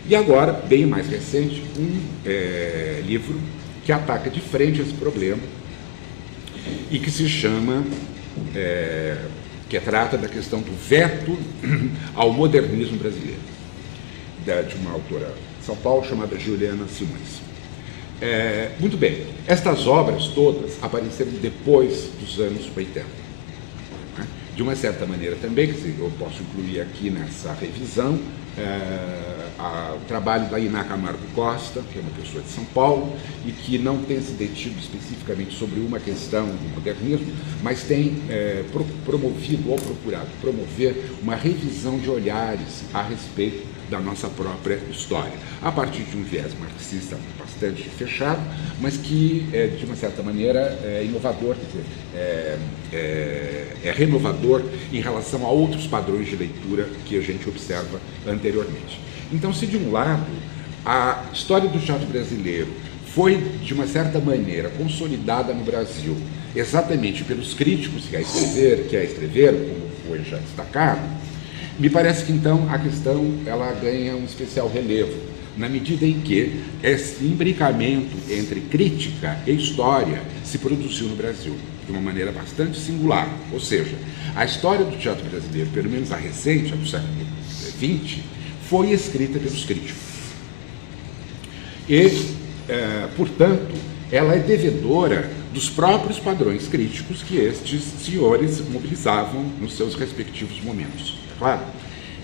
E agora, bem mais recente, um livro que ataca de frente esse problema e que se chama, que trata da questão do veto ao modernismo brasileiro, de uma autora de São Paulo chamada Juliana Simões. Muito bem, estas obras todas apareceram depois dos anos 80. Né? De uma certa maneira também, quer dizer, eu posso incluir aqui nessa revisão o trabalho da Iná Camargo Costa, que é uma pessoa de São Paulo, e que não tem se detido especificamente sobre uma questão do modernismo, mas tem promovido ou procurado promover uma revisão de olhares a respeito da nossa própria história, a partir de um viés marxista bastante fechado, mas que, de uma certa maneira, é inovador, quer dizer, é renovador em relação a outros padrões de leitura que a gente observa anteriormente. Então, se de um lado a história do teatro brasileiro foi, de uma certa maneira, consolidada no Brasil, exatamente pelos críticos que a escreveram, como foi já destacado, me parece que, então, a questão ela ganha um especial relevo, na medida em que esse imbricamento entre crítica e história se produziu no Brasil, de uma maneira bastante singular. Ou seja, a história do teatro brasileiro, pelo menos a recente, a do século XX, foi escrita pelos críticos. E, portanto, ela é devedora dos próprios padrões críticos que estes senhores mobilizavam nos seus respectivos momentos. Claro?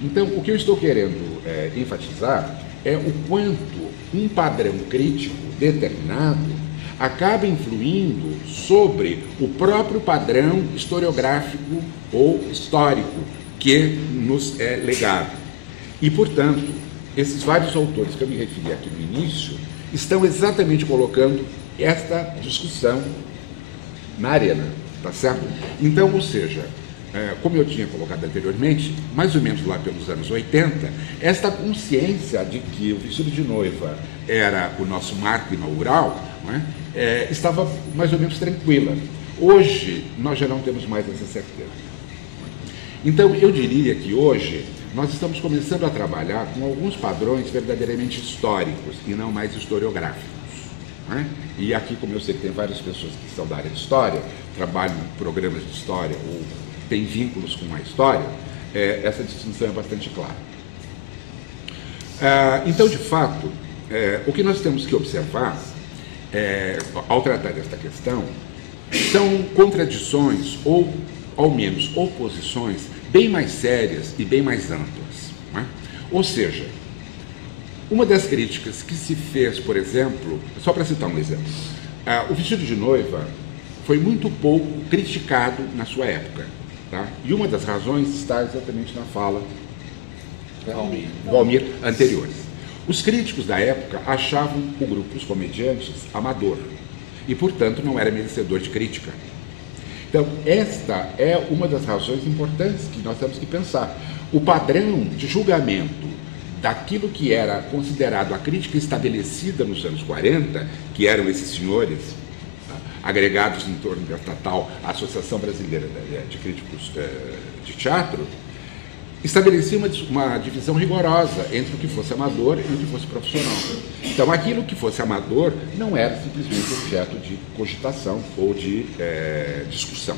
Então, o que eu estou querendo enfatizar é o quanto um padrão crítico determinado acaba influindo sobre o próprio padrão historiográfico ou histórico que nos é legado. E, portanto, esses vários autores que eu me referi aqui no início estão exatamente colocando esta discussão na arena, tá certo? Então, ou seja, como eu tinha colocado anteriormente, mais ou menos lá pelos anos 80, esta consciência de que o vestido de noiva era o nosso marco inaugural, não é? Estava mais ou menos tranquila. Hoje, nós já não temos mais essa certeza. Então, eu diria que hoje nós estamos começando a trabalhar com alguns padrões verdadeiramente históricos e não mais historiográficos. Não é? E aqui, como eu sei que tem várias pessoas que são da área de história, trabalham em programas de história ou tem vínculos com a história, essa distinção é bastante clara. Então, de fato, o que nós temos que observar, ao tratar desta questão, são contradições ou, ao menos, oposições bem mais sérias e bem mais amplas. Não é? Ou seja, uma das críticas que se fez, por exemplo, só para citar um exemplo, o vestido de noiva foi muito pouco criticado na sua época. Tá? E uma das razões está exatamente na fala do Almir anteriores. Os críticos da época achavam o grupo, os comediantes, amador e, portanto, não era merecedor de crítica. Então, esta é uma das razões importantes que nós temos que pensar. O padrão de julgamento daquilo que era considerado a crítica estabelecida nos anos 40, que eram esses senhores agregados em torno da tal Associação Brasileira de Críticos de Teatro, estabelecia uma divisão rigorosa entre o que fosse amador e o que fosse profissional. Então, aquilo que fosse amador não era simplesmente objeto de cogitação ou de discussão,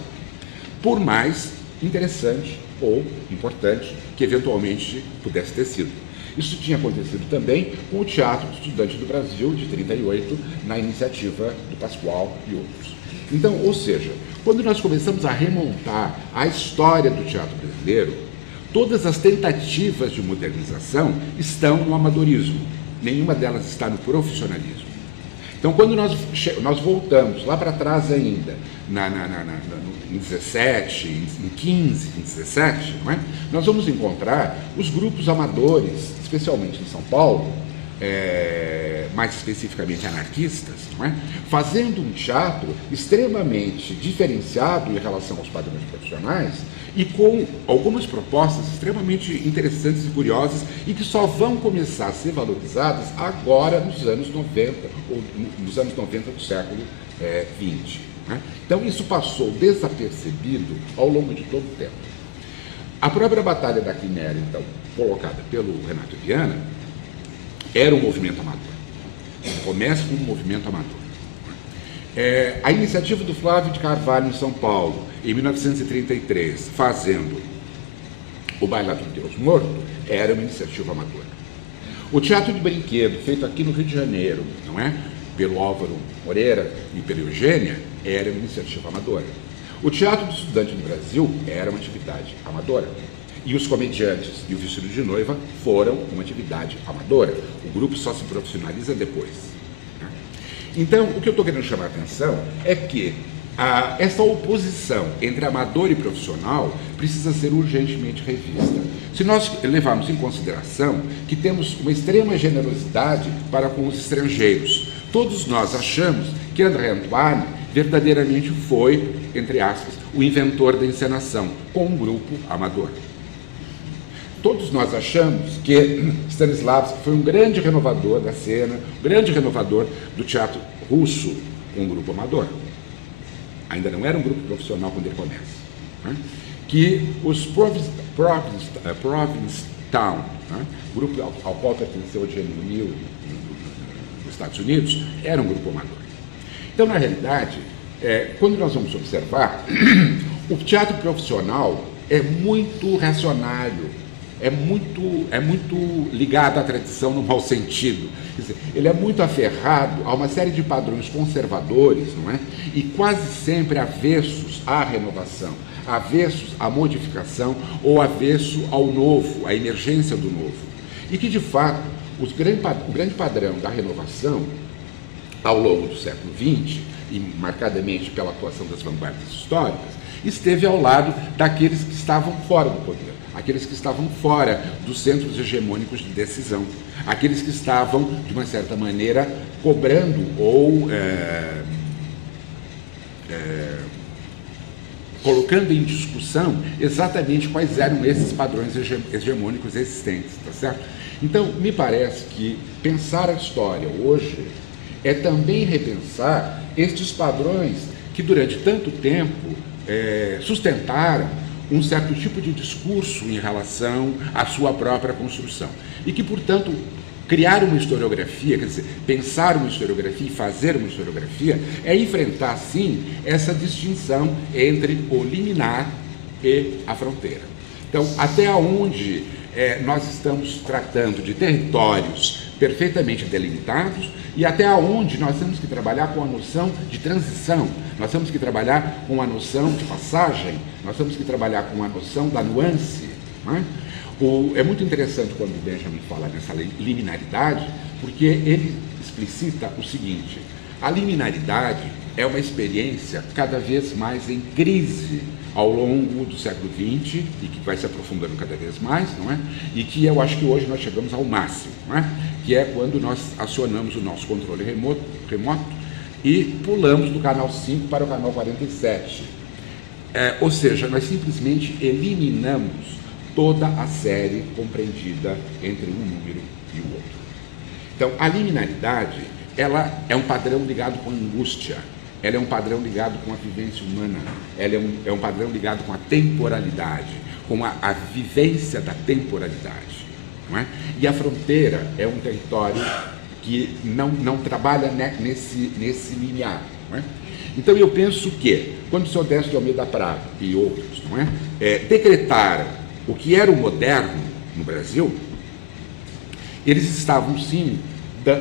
por mais interessante ou importante que eventualmente pudesse ter sido. Isso tinha acontecido também com o Teatro Estudante do Brasil, de 38, na iniciativa do Pascoal e outros. Então, ou seja, quando nós começamos a remontar a história do teatro brasileiro, todas as tentativas de modernização estão no amadorismo. nenhuma delas está no profissionalismo. Então, quando nós voltamos lá para trás ainda, em 17, em 15, em 17, não é? Nós vamos encontrar os grupos amadores, especialmente em São Paulo, mais especificamente anarquistas, não é? Fazendo um teatro extremamente diferenciado em relação aos padrões profissionais e com algumas propostas extremamente interessantes e curiosas e que só vão começar a ser valorizadas agora nos anos 90, ou nos anos 90 do século XX. Né? Então isso passou desapercebido ao longo de todo o tempo. A própria Batalha da Quimera, então, colocada pelo Renato Viana, era um movimento amador. Começa com um movimento amador. A iniciativa do Flávio de Carvalho em São Paulo, em 1933, fazendo o Bailado do Deus Morto, era uma iniciativa amadora. O teatro de brinquedo, feito aqui no Rio de Janeiro, não é? Pelo Álvaro Moreira e pela Eugênia, era uma iniciativa amadora. O teatro do estudante no Brasil era uma atividade amadora. E os comediantes e o vestido de noiva foram uma atividade amadora. O grupo só se profissionaliza depois. Então, o que eu estou querendo chamar a atenção é que essa oposição entre amador e profissional precisa ser urgentemente revista. Se nós levarmos em consideração que temos uma extrema generosidade para com os estrangeiros, todos nós achamos que André Antoine verdadeiramente foi, entre aspas, o inventor da encenação, com um grupo amador. Todos nós achamos que Stanislavski foi um grande renovador da cena, um grande renovador do teatro russo, um grupo amador. Ainda não era um grupo profissional quando ele começa. Né? Que os Provincetown, né? Grupo ao qual pertenceu o Eugênio O'Neill nos Estados Unidos, era um grupo amador. Então, na realidade, quando nós vamos observar, o teatro profissional é muito reacionário, é muito ligado à tradição no mau sentido. Quer dizer, ele é muito aferrado a uma série de padrões conservadores, não é? E quase sempre avessos à renovação, avessos à modificação ou avesso ao novo, à emergência do novo. E que, de fato, o grande padrão da renovação ao longo do século XX, e marcadamente pela atuação das vanguardas históricas, esteve ao lado daqueles que estavam fora do poder. Aqueles que estavam fora dos centros hegemônicos de decisão, aqueles que estavam, de uma certa maneira, cobrando ou colocando em discussão exatamente quais eram esses padrões hegemônicos existentes, tá certo? Então, me parece que pensar a história hoje é também repensar estes padrões que, durante tanto tempo, sustentaram um certo tipo de discurso em relação à sua própria construção. E que, portanto, criar uma historiografia, quer dizer, pensar uma historiografia e fazer uma historiografia, é enfrentar, sim, essa distinção entre o liminar e a fronteira. Então, até onde nós estamos tratando de territórios perfeitamente delimitados e até onde nós temos que trabalhar com a noção de transição, nós temos que trabalhar com a noção de passagem, nós temos que trabalhar com a noção da nuance. Não é? É muito interessante quando o Benjamin fala nessa liminaridade, porque ele explicita o seguinte: a liminaridade é uma experiência cada vez mais em crise ao longo do século XX e que vai se aprofundando cada vez mais, não é? E que eu acho que hoje nós chegamos ao máximo, não é? Que é quando nós acionamos o nosso controle remoto e pulamos do canal 5 para o canal 47. Ou seja, nós simplesmente eliminamos toda a série compreendida entre um número e o outro. Então, a liminaridade, ela é um padrão ligado com a angústia, ela é um padrão ligado com a vivência humana, ela é um padrão ligado com a temporalidade, com a vivência da temporalidade. Não é? E a fronteira é um território que não trabalha nesse linear. Não é? Então, eu penso que, quando o senhor Décio de Almeida Prado e outros não é, decretaram o que era o moderno no Brasil, eles estavam, sim,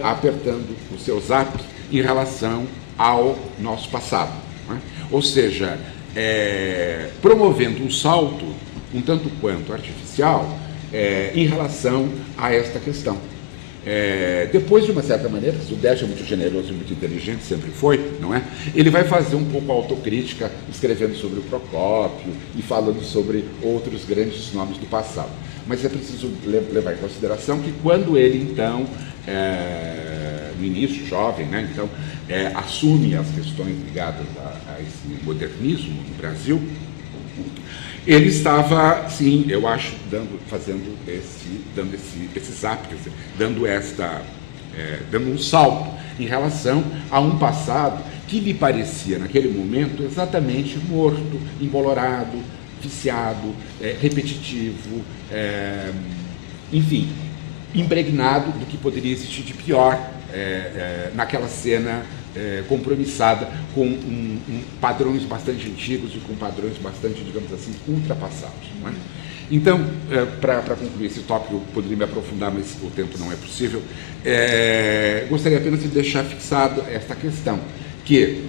apertando o seu zap em relação ao nosso passado. Não é? Ou seja, promovendo um salto um tanto quanto artificial em relação a esta questão. Depois, de uma certa maneira, o Décio é muito generoso e muito inteligente, sempre foi, não é? Ele vai fazer um pouco a autocrítica, escrevendo sobre o Procópio e falando sobre outros grandes nomes do passado. Mas é preciso levar em consideração que quando ele, então, no início, jovem, né, então, assume as questões ligadas a esse modernismo no Brasil, ele estava, sim, eu acho, dando esse zap, quer dizer, dando um salto em relação a um passado que lhe parecia, naquele momento, exatamente morto, embolorado, viciado, repetitivo, enfim, impregnado do que poderia existir de pior naquela cena compromissada com padrões bastante antigos e com padrões bastante, digamos assim, ultrapassados. Não é? Então, para concluir esse tópico, eu poderia me aprofundar, mas o tempo não é possível, gostaria apenas de deixar fixado esta questão, que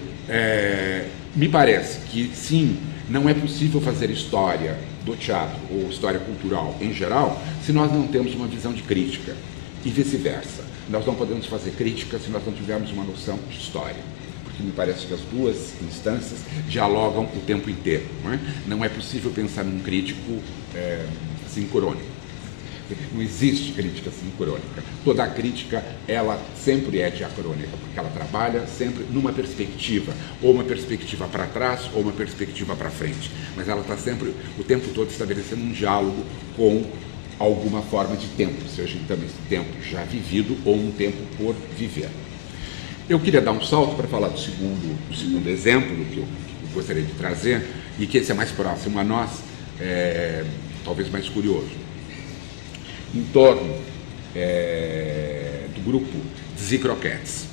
me parece que, sim, não é possível fazer história do teatro ou história cultural em geral se nós não temos uma visão de crítica e vice-versa. Nós não podemos fazer crítica se nós não tivermos uma noção de história, porque me parece que as duas instâncias dialogam o tempo inteiro. Não é possível pensar num crítico sincrônico. Não existe crítica sincrônica. Toda a crítica, ela sempre é diacrônica, porque ela trabalha sempre numa perspectiva, ou uma perspectiva para trás, ou uma perspectiva para frente. Mas ela está sempre, o tempo todo, estabelecendo um diálogo com alguma forma de tempo, seja então esse tempo já vivido ou um tempo por viver. Eu queria dar um salto para falar do segundo exemplo que eu gostaria de trazer, e que esse é mais próximo a nós, talvez mais curioso, em torno do grupo Zicroquettes.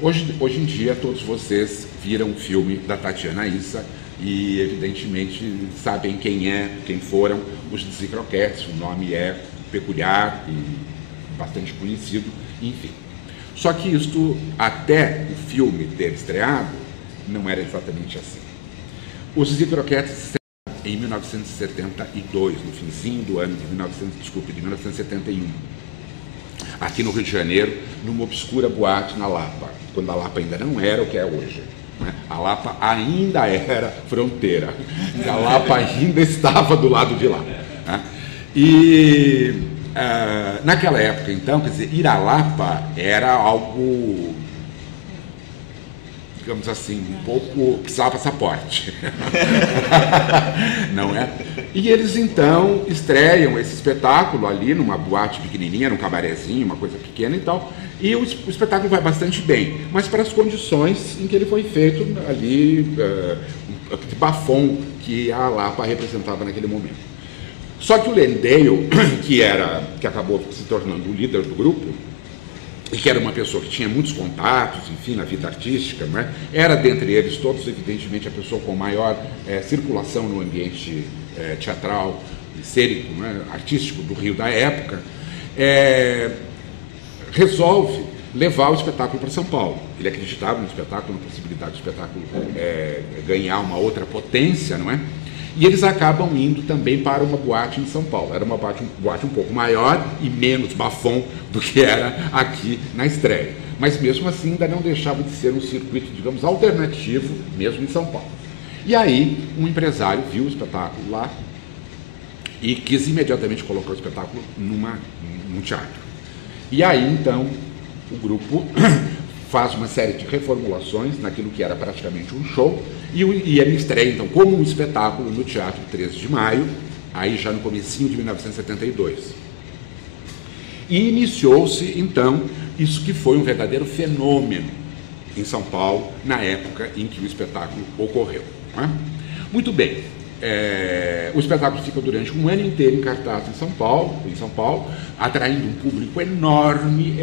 Hoje em dia, todos vocês viram o filme da Tatiana Issa e, evidentemente, sabem quem foram os Zicroquettes. O nome é peculiar e bastante conhecido, enfim. Só que isto, até o filme ter estreado, não era exatamente assim. Os Zicroquettes em 1972, no finzinho do ano de 1971, aqui no Rio de Janeiro, numa obscura boate na Lapa, quando a Lapa ainda não era o que é hoje. Né? A Lapa ainda era fronteira, a Lapa ainda estava do lado de lá. Né? E naquela época, então, quer dizer, ir à Lapa era algo, digamos assim, um pouco, precisava passaporte, não é? E eles, então, estreiam esse espetáculo ali numa boate pequenininha, num cabarezinho, uma coisa pequena e tal, e o espetáculo vai bastante bem, mas para as condições em que ele foi feito ali, de bafom que a Lapa representava naquele momento. Só que o Landale, que acabou se tornando o líder do grupo, e que era uma pessoa que tinha muitos contatos, enfim, na vida artística, não é? Era, dentre eles todos, evidentemente, a pessoa com maior circulação no ambiente teatral, cênico, não é? Artístico do Rio da época, resolve levar o espetáculo para São Paulo. Ele acreditava no espetáculo, na possibilidade do espetáculo ganhar uma outra potência, não é? E eles acabam indo também para uma boate em São Paulo. Era uma boate um pouco maior e menos bafom do que era aqui na estreia. Mas mesmo assim ainda não deixava de ser um circuito, digamos, alternativo, mesmo em São Paulo. E aí um empresário viu o espetáculo lá e quis imediatamente colocar o espetáculo num teatro. E aí então o grupo faz uma série de reformulações naquilo que era praticamente um show, e ele estreia, então, como um espetáculo no Teatro 13 de Maio, aí já no comecinho de 1972. E iniciou-se, então, isso que foi um verdadeiro fenômeno em São Paulo, na época em que o espetáculo ocorreu. Não é? Muito bem. O espetáculo fica durante um ano inteiro em cartaz em São Paulo, atraindo um público enorme,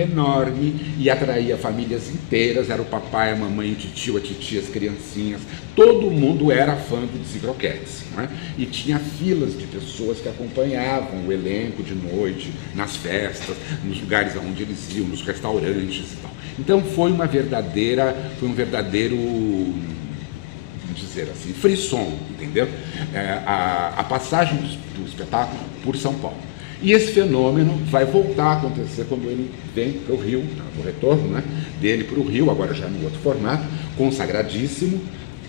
e atraía famílias inteiras, era o papai, a mamãe, o titio, a titia, as criancinhas, todo mundo era fã do Zicroquettes, não é? E tinha filas de pessoas que acompanhavam o elenco de noite, nas festas, nos lugares onde eles iam, nos restaurantes e tal. Então foi um verdadeiro, dizer assim, frisson, entendeu? A passagem do espetáculo por São Paulo. E esse fenômeno vai voltar a acontecer quando ele vem para o Rio, no retorno, né, dele para o Rio, agora já no outro formato, consagradíssimo,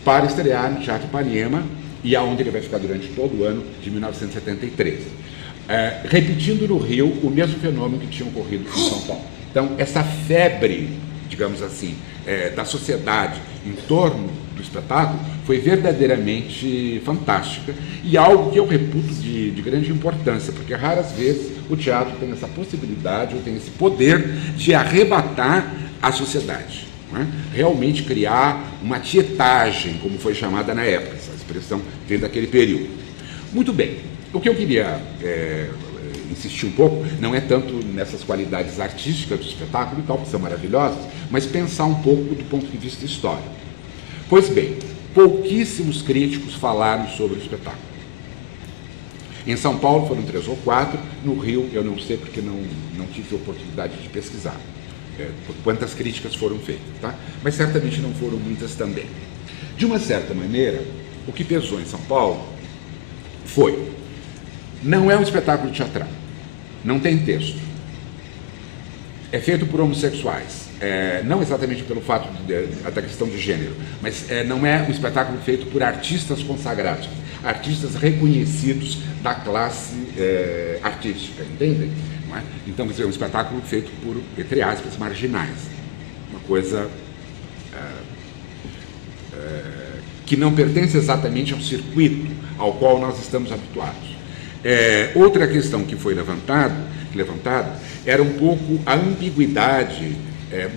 para estrear no Teatro Ipanema, e aonde ele vai ficar durante todo o ano de 1973. Repetindo no Rio o mesmo fenômeno que tinha ocorrido em São Paulo. Então, essa febre, digamos assim, da sociedade em torno do espetáculo foi verdadeiramente fantástica e algo que eu reputo de grande importância, porque raras vezes o teatro tem essa possibilidade, ou tem esse poder de arrebatar a sociedade, não é? Realmente criar uma tietagem, como foi chamada na época, essa expressão vem daquele período. Muito bem, o que eu queria insistir um pouco não é tanto nessas qualidades artísticas do espetáculo e tal, que são maravilhosas, mas pensar um pouco do ponto de vista histórico. Pois bem, pouquíssimos críticos falaram sobre o espetáculo. Em São Paulo foram 3 ou 4, no Rio eu não sei porque não tive oportunidade de pesquisar quantas críticas foram feitas, tá? Mas certamente não foram muitas também. De uma certa maneira, o que pesou em São Paulo não é um espetáculo teatral, não tem texto, é feito por homossexuais, não exatamente pelo fato da questão de gênero, mas não é um espetáculo feito por artistas consagrados, artistas reconhecidos da classe artística, entendem? Não é? Então, é um espetáculo feito por, entre aspas, marginais, uma coisa que não pertence exatamente ao circuito ao qual nós estamos habituados. Outra questão que foi levantada era um pouco a ambiguidade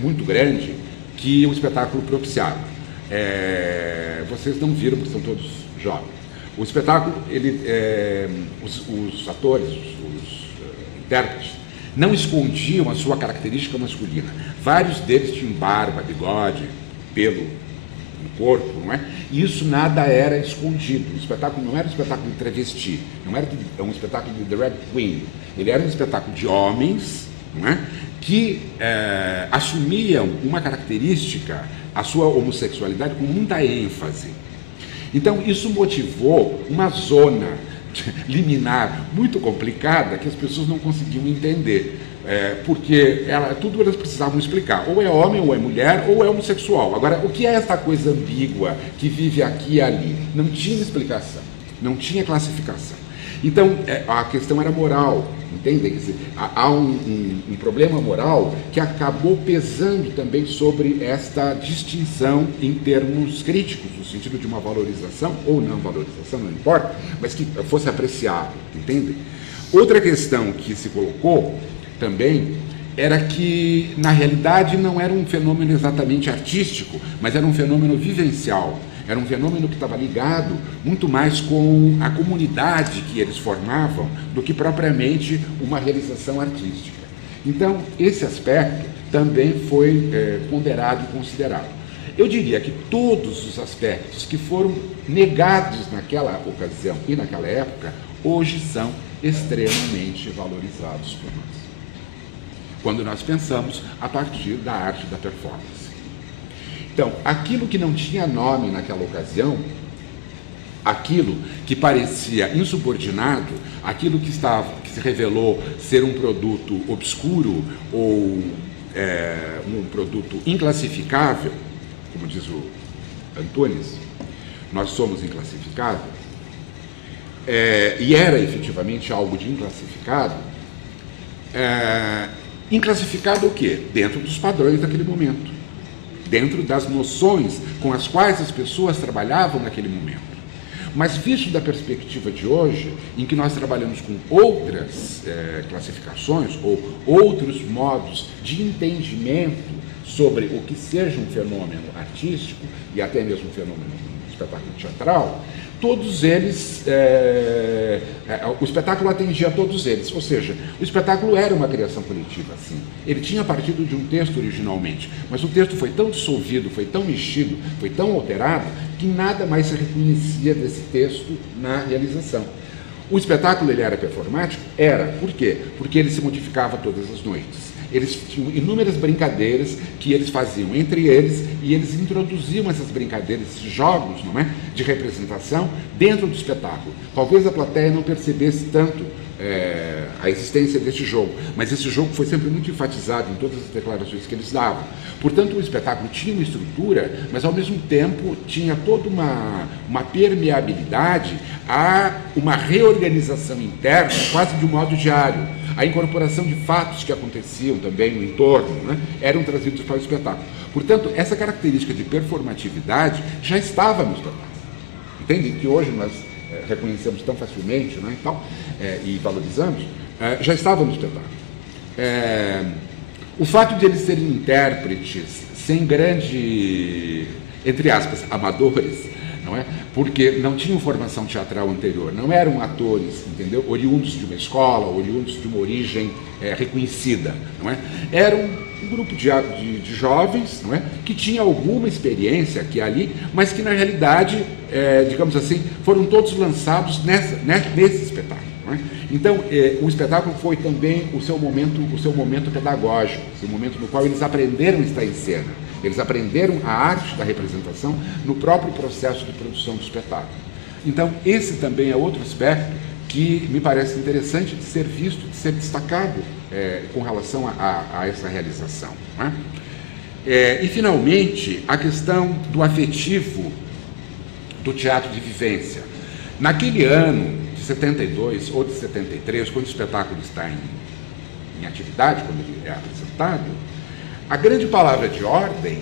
muito grande que o espetáculo propiciava. Vocês não viram, porque são todos jovens. O espetáculo, os atores, os intérpretes, não escondiam a sua característica masculina. Vários deles tinham barba, bigode, pelo no corpo, não é? E isso nada era escondido. O espetáculo não era um espetáculo de travesti, não era um espetáculo de drag queen. Ele era um espetáculo de homens, não é? Que assumiam uma característica, a sua homossexualidade, com muita ênfase. Então, isso motivou uma zona liminar muito complicada que as pessoas não conseguiam entender. Porque tudo elas precisavam explicar. Ou é homem, ou é mulher, ou é homossexual. Agora, o que é essa coisa ambígua que vive aqui e ali? Não tinha explicação, não tinha classificação. Então, a questão era moral, entendem? Quer dizer, há um problema moral que acabou pesando também sobre esta distinção em termos críticos, no sentido de uma valorização, ou não valorização, não importa, mas que fosse apreciável, entendem? Outra questão que se colocou também era que, na realidade, não era um fenômeno exatamente artístico, mas era um fenômeno vivencial. Era um fenômeno que estava ligado muito mais com a comunidade que eles formavam do que propriamente uma realização artística. Então, esse aspecto também foi ponderado e considerado. Eu diria que todos os aspectos que foram negados naquela ocasião e naquela época, hoje são extremamente valorizados por nós, quando nós pensamos a partir da arte da performance. Então, aquilo que não tinha nome naquela ocasião, aquilo que parecia insubordinado, aquilo que se revelou ser um produto obscuro ou um produto inclassificável, como diz o Antunes, nós somos inclassificáveis, e era efetivamente algo de inclassificado. Inclassificado o quê? Dentro dos padrões daquele momento, dentro das noções com as quais as pessoas trabalhavam naquele momento. Mas visto da perspectiva de hoje, em que nós trabalhamos com outras classificações ou outros modos de entendimento sobre o que seja um fenômeno artístico e até mesmo um fenômeno espetáculo teatral, todos eles, o espetáculo atendia a todos eles, ou seja, o espetáculo era uma criação coletiva, sim. Ele tinha partido de um texto originalmente, mas o texto foi tão dissolvido, foi tão mexido, foi tão alterado, que nada mais se reconhecia desse texto na realização. O espetáculo, ele era performático? Era. Por quê? Porque ele se modificava todas as noites. Eles tinham inúmeras brincadeiras que eles faziam entre eles e eles introduziam essas brincadeiras, esses jogos, não é, de representação dentro do espetáculo. Talvez a plateia não percebesse tanto a existência desse jogo, mas esse jogo foi sempre muito enfatizado em todas as declarações que eles davam. Portanto, o espetáculo tinha uma estrutura, mas ao mesmo tempo tinha toda uma permeabilidade a uma reorganização interna, quase de um modo diário. A incorporação de fatos que aconteciam também no entorno, né, eram trazidos para o espetáculo. Portanto, essa característica de performatividade já estava no espetáculo. Entende? Que hoje nós reconhecemos tão facilmente, né, e valorizamos, já estava no espetáculo. O fato de eles serem intérpretes sem grande, entre aspas, amadores, não é? Porque não tinham formação teatral anterior, não eram atores, entendeu? Oriundos de uma escola, oriundos de uma origem reconhecida, não é? Eram um grupo de jovens, não é? Que tinha alguma experiência aqui e ali, mas que na realidade, digamos assim, foram todos lançados nesse espetáculo. Não é? Então, o espetáculo foi também o seu momento pedagógico, o momento no qual eles aprenderam a estar em cena. Eles aprenderam a arte da representação no próprio processo de produção do espetáculo. Então, esse também é outro aspecto que me parece interessante de ser visto, de ser destacado com relação a essa realização. Não é? E, finalmente, a questão do afetivo do teatro de vivência. Naquele ano de 72 ou de 73, quando o espetáculo está em atividade, quando ele é apresentado, a grande palavra de ordem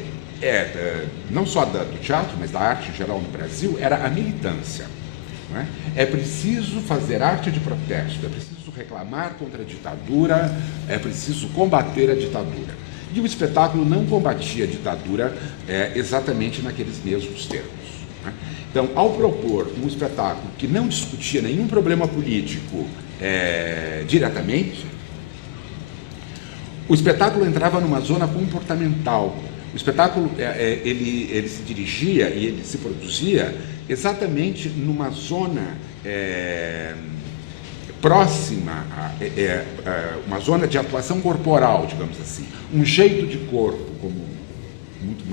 não só do teatro, mas da arte em geral no Brasil, era a militância. Não é? É preciso fazer arte de protesto, é preciso reclamar contra a ditadura, é preciso combater a ditadura. E o espetáculo não combatia a ditadura exatamente naqueles mesmos termos. Não é? Então, ao propor um espetáculo que não discutia nenhum problema político diretamente, o espetáculo entrava numa zona comportamental. O espetáculo ele se dirigia e ele se produzia exatamente numa zona próxima, uma zona de atuação corporal, digamos assim, um jeito de corpo, como muito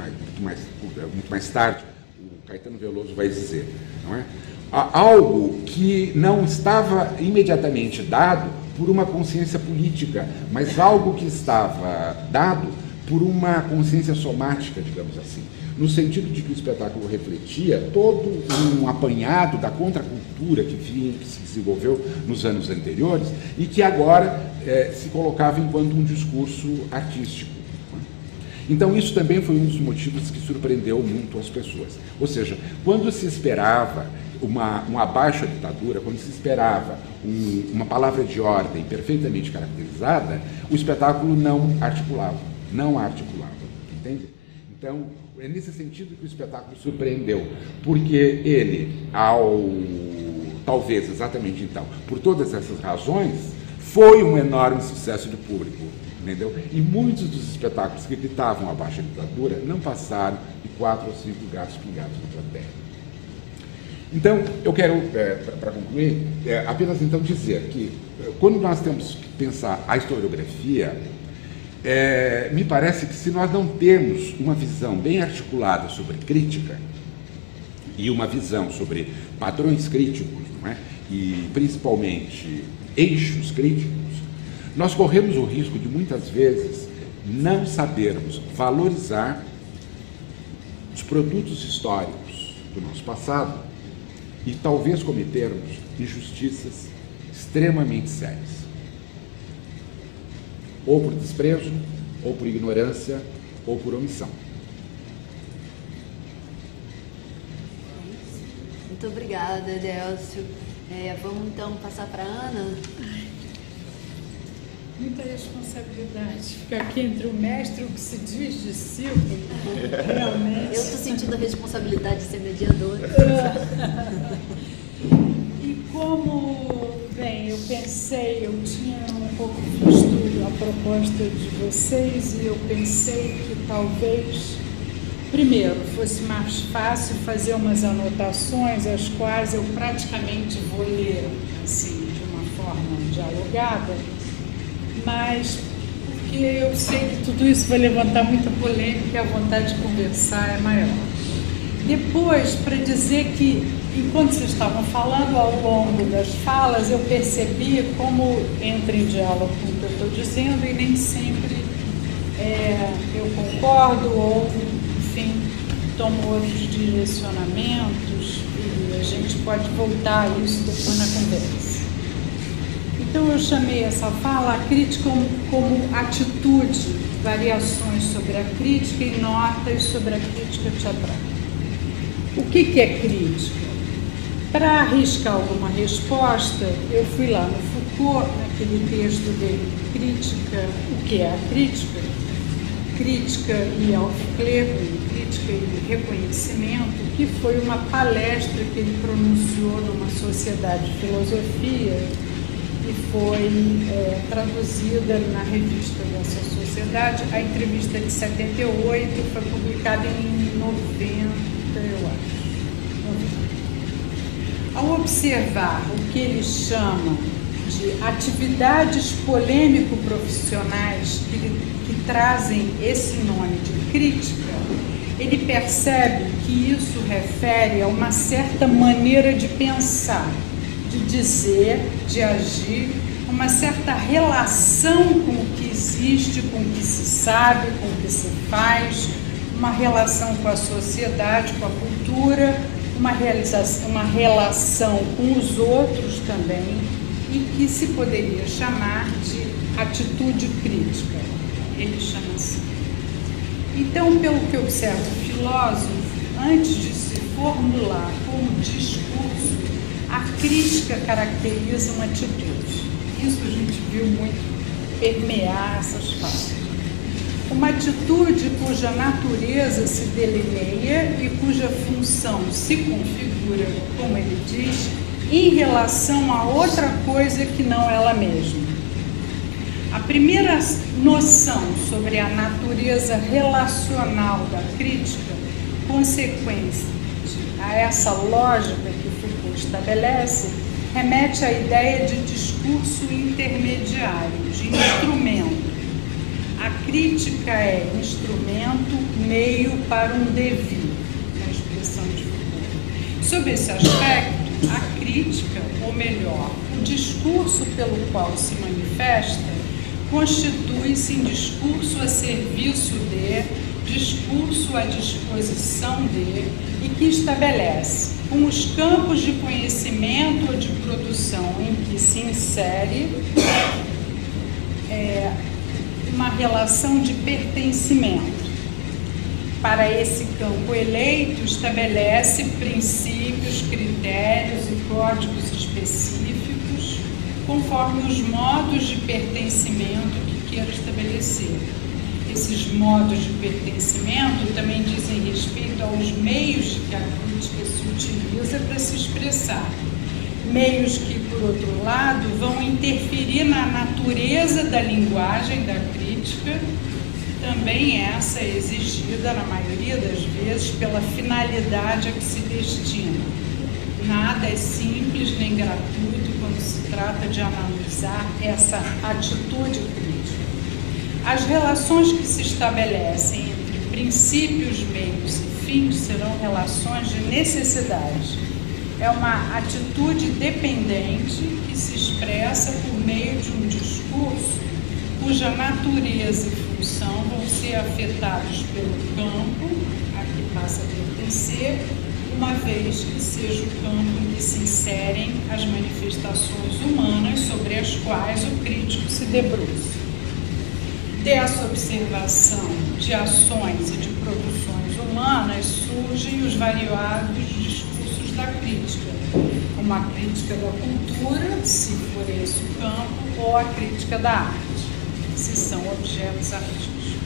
mais tarde o Caetano Veloso vai dizer, não é? Algo que não estava imediatamente dado por uma consciência política, mas algo que estava dado por uma consciência somática, digamos assim, no sentido de que o espetáculo refletia todo um apanhado da contracultura que se desenvolveu nos anos anteriores e que agora se colocava enquanto um discurso artístico. Então, isso também foi um dos motivos que surpreendeu muito as pessoas. Ou seja, quando se esperava um abaixo à ditadura, quando se esperava uma palavra de ordem perfeitamente caracterizada, o espetáculo não articulava, entende? Então, é nesse sentido que o espetáculo surpreendeu, porque ele, talvez exatamente então, por todas essas razões, foi um enorme sucesso de público, entendeu? E muitos dos espetáculos que gritavam abaixo da ditadura não passaram de 4 ou 5 gatos pingados na plateia. Então, eu quero, para concluir, apenas então dizer que, quando nós temos que pensar a historiografia, me parece que se nós não temos uma visão bem articulada sobre crítica e uma visão sobre padrões críticos, não é? E principalmente eixos críticos, nós corremos o risco de muitas vezes não sabermos valorizar os produtos históricos do nosso passado e talvez cometermos injustiças extremamente sérias. Ou por desprezo, ou por ignorância, ou por omissão. Muito obrigada, Delcio. Vamos então passar para a Ana. Muita responsabilidade. Ficar aqui entre o mestre e o que se diz discípulo, realmente. Eu estou sentindo a responsabilidade de ser mediadora. E como, bem, eu pensei, eu tinha um pouco visto a proposta de vocês e eu pensei que talvez, primeiro, fosse mais fácil fazer umas anotações, as quais eu praticamente vou ler, assim, de uma forma dialogada, mas porque eu sei que tudo isso vai levantar muita polêmica e a vontade de conversar é maior. Depois, para dizer que enquanto vocês estavam falando, ao longo das falas, eu percebi como entra em diálogo com o que eu estou dizendo e nem sempre eu concordo ou, enfim, tomo outros direcionamentos e a gente pode voltar a isso depois na conversa. Então eu chamei essa fala a crítica como atitude, variações sobre a crítica e notas sobre a crítica teatral. O que é crítica? Para arriscar alguma resposta, eu fui lá no Foucault, naquele texto dele, Crítica, o que é a crítica? Crítica e Aufklärung, crítica e reconhecimento, que foi uma palestra que ele pronunciou numa sociedade de filosofia e foi traduzida na revista dessa sociedade. A entrevista de 78 foi publicada em 90, eu acho. Ao observar o que ele chama de atividades polêmico-profissionais que trazem esse nome de crítica, ele percebe que isso refere a uma certa maneira de pensar, de dizer, de agir, uma certa relação com o que existe, com o que se sabe, com o que se faz, uma relação com a sociedade, com a cultura, uma relação com os outros também, e que se poderia chamar de atitude crítica. Ele chama assim. Então, pelo que observa o filósofo, antes de se formular como discurso, a crítica caracteriza uma atitude. Isso a gente viu muito permear essas falas. Uma atitude cuja natureza se delineia e cuja função se configura, como ele diz, em relação a outra coisa que não ela mesma. A primeira noção sobre a natureza relacional da crítica, consequente a essa lógica que Foucault estabelece, remete à ideia de discurso intermediário, de instrumento. A crítica é instrumento, meio para um devir, na expressão de Foucault. Sob esse aspecto, a crítica, ou melhor, o discurso pelo qual se manifesta, constitui-se em discurso a serviço de, discurso à disposição de, e que estabelece, com os campos de conhecimento ou de produção em que se insere, uma relação de pertencimento. Para esse campo eleito, estabelece princípios, critérios e códigos específicos, conforme os modos de pertencimento que queira estabelecer. Esses modos de pertencimento também dizem respeito aos meios que a crítica se utiliza para se expressar. Meios que, por outro lado, vão interferir na natureza da linguagem da crítica, também essa é exigida, na maioria das vezes, pela finalidade a que se destina. Nada é simples nem gratuito quando se trata de analisar essa atitude crítica. As relações que se estabelecem entre princípios, meios e fins serão relações de necessidade. É uma atitude dependente que se expressa por meio de um discurso cuja natureza e função vão ser afetados pelo campo a que passa a pertencer, uma vez que seja o campo em que se inserem as manifestações humanas sobre as quais o crítico se debruça. Dessa observação de ações e de produções humanas surgem os variados discursos da crítica, como a crítica da cultura, se for esse o campo, ou a crítica da arte, se são objetos artísticos.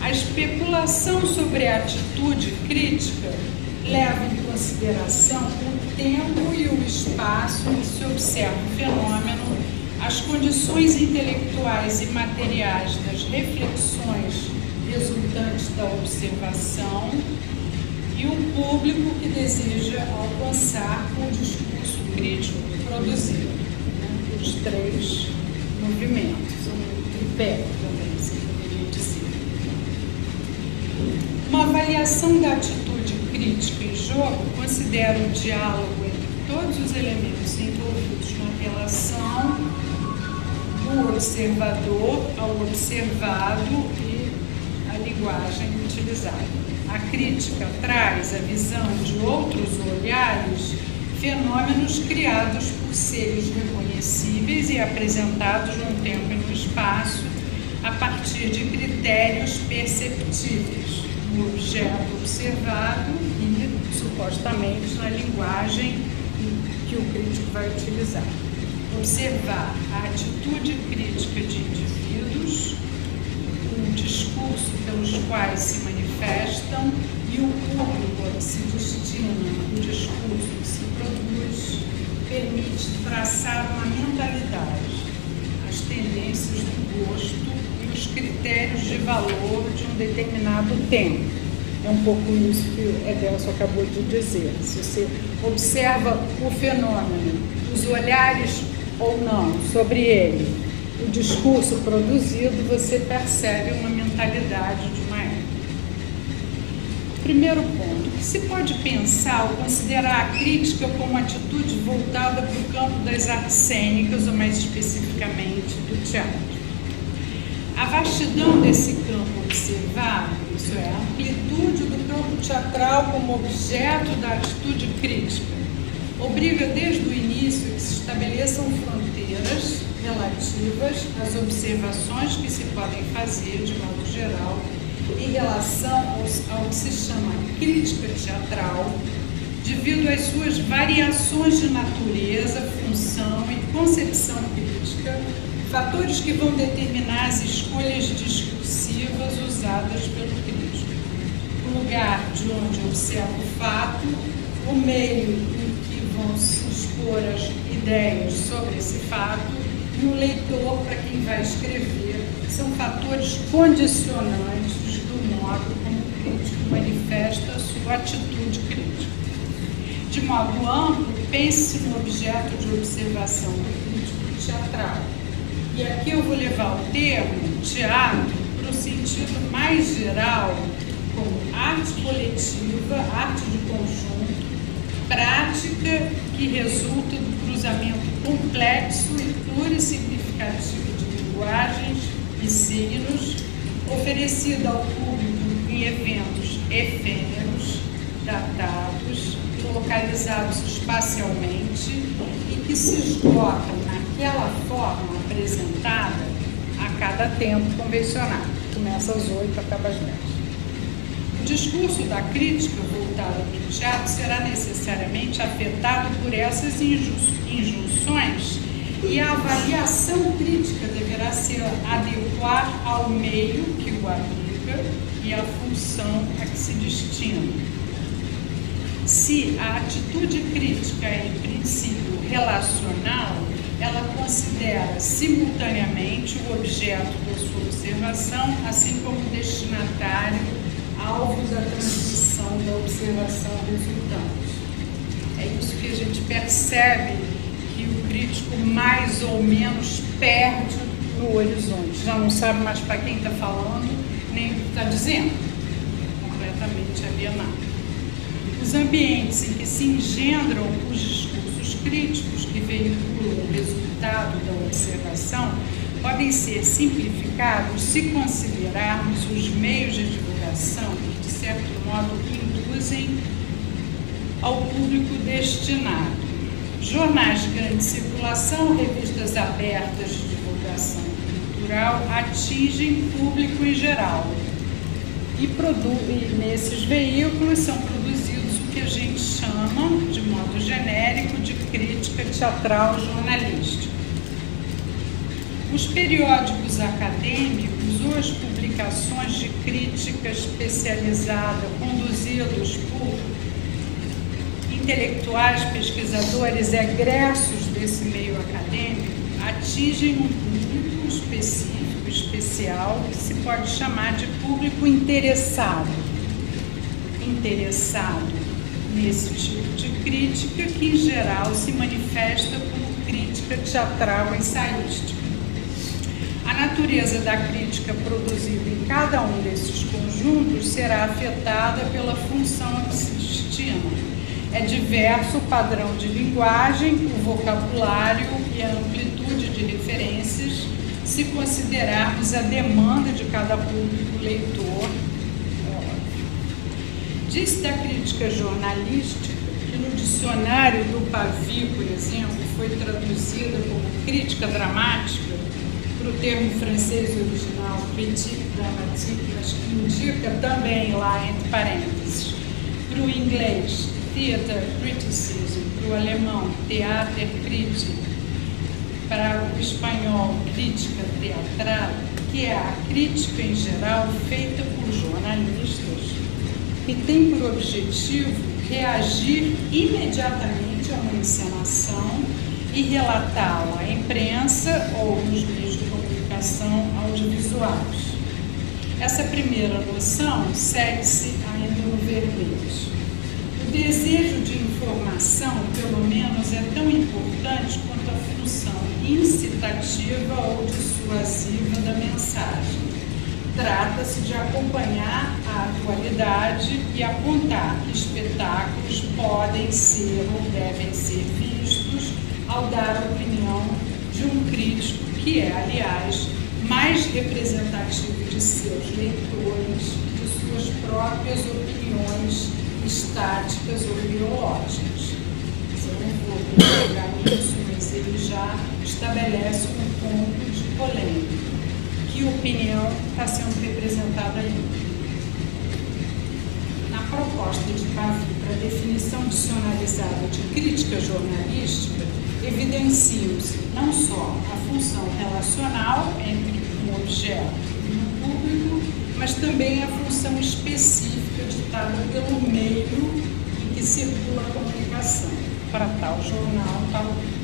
A especulação sobre a atitude crítica leva em consideração o tempo e o espaço em que se observa o fenômeno, as condições intelectuais e materiais das reflexões resultantes da observação e o público que deseja alcançar o discurso crítico produzido. Os três movimentos, o tripé também se poderia dizer. Uma avaliação da atitude crítica em jogo considera o diálogo entre todos os elementos envolvidos na relação do observador ao observado e a linguagem utilizada. A crítica traz a visão de outros olhares, fenômenos criados por seres reconhecíveis e apresentados num tempo e no espaço a partir de critérios perceptíveis no objeto observado e, supostamente, na linguagem que o crítico vai utilizar. Observar a atitude crítica de indivíduos, o discurso pelos quais se manifestam e o público a que se destina o discurso que se produz, permite traçar uma mentalidade, as tendências do gosto e os critérios de valor de um determinado tempo. É um pouco isso que o Edelson acabou de dizer. Se você observa o fenômeno, os olhares ou não sobre ele, o discurso produzido, você percebe uma mentalidade de uma época. Primeiro ponto, o que se pode pensar ao considerar a crítica como atitude voltada para o campo das artes cênicas, ou mais especificamente do teatro? A vastidão desse campo observado, isso é, a amplitude do campo teatral como objeto da atitude crítica, obriga desde o início que se estabeleçam fronteiras relativas às observações que se podem fazer, de modo geral, em relação ao que se chama crítica teatral, devido às suas variações de natureza, função e concepção crítica, fatores que vão determinar as escolhas discursivas usadas pelo crítico. O lugar de onde observa o fato, o meio em que vão se expor as ideias sobre esse fato e o leitor para quem vai escrever são fatores condicionantes do modo como o crítico manifesta a sua atitude crítica. De modo amplo, pense no objeto de observação do crítico teatral. E aqui eu vou levar o termo teatro para o sentido mais geral, como arte coletiva, arte de conjunto, prática que resulta do cruzamento complexo e plurissignificativo de linguagens e signos, oferecida ao público em eventos efêmeros, datados, localizados espacialmente e que se esgotam naquela forma apresentada a cada tempo convencionado. Começa às 8, acaba às 10. O discurso da crítica voltada para o teatro será necessariamente afetado por essas injunções e a avaliação crítica deverá se adequar ao meio que o abriga e à função a que se destina. Se a atitude crítica é, em princípio, relacional, ela considera simultaneamente o objeto da sua observação, assim como o destinatário, alvo da transmissão da observação resultante. É isso que a gente percebe que o crítico mais ou menos perde no horizonte. Já não sabe mais para quem está falando, nem o que está dizendo. Completamente alienado. Os ambientes em que se engendram os discursos críticos que veiculam o resultado da observação podem ser simplificados se considerarmos os meios de divulgação que, de certo modo, induzem ao público destinado. Jornais de grande circulação, revistas abertas de divulgação cultural atingem público em geral e nesses veículos são produzidos o que a gente chama, de modo genérico, de crítica teatral jornalística. Os periódicos acadêmicos ou as publicações de crítica especializada conduzidos por intelectuais, pesquisadores egressos desse meio acadêmico atingem um público específico, especial, que se pode chamar de público interessado. Interessado nesse tipo de crítica que, em geral, se manifesta como crítica teatral ensaística. A natureza da crítica produzida em cada um desses conjuntos será afetada pela função a que se destina. É diverso o padrão de linguagem, o vocabulário e a amplitude de referências, se considerarmos a demanda de cada público leitor. Diz da crítica jornalística que no dicionário do Pavy, por exemplo, foi traduzida como crítica dramática para o termo francês original critique dramatique, mas que indica também lá entre parênteses, para o inglês theater criticism, para o alemão theater critic, para o espanhol crítica teatral, que é a crítica em geral feita por jornalistas e tem por objetivo reagir imediatamente a uma encenação e relatá-la à imprensa ou nos meios de comunicação audiovisuais. Essa primeira noção segue-se ainda no verbete. O desejo de informação, pelo menos, é tão importante quanto a função incitativa ou dissuasiva da mensagem. Trata-se de acompanhar a atualidade e apontar que espetáculos podem ser ou devem ser vistos ao dar a opinião de um crítico que é, aliás, mais representativo de seus leitores, de suas próprias opiniões estáticas ou ideológicas. Eu não vou pegar nisso, mas ele já estabelece um ponto de polêmica. Que opinião está sendo representada aí? Na proposta de Pavy para a definição dicionarizada de crítica jornalística, evidenciam-se não só a função relacional entre um objeto e um público, mas também a função específica ditada pelo meio em que circula a comunicação, para tal jornal, tal público.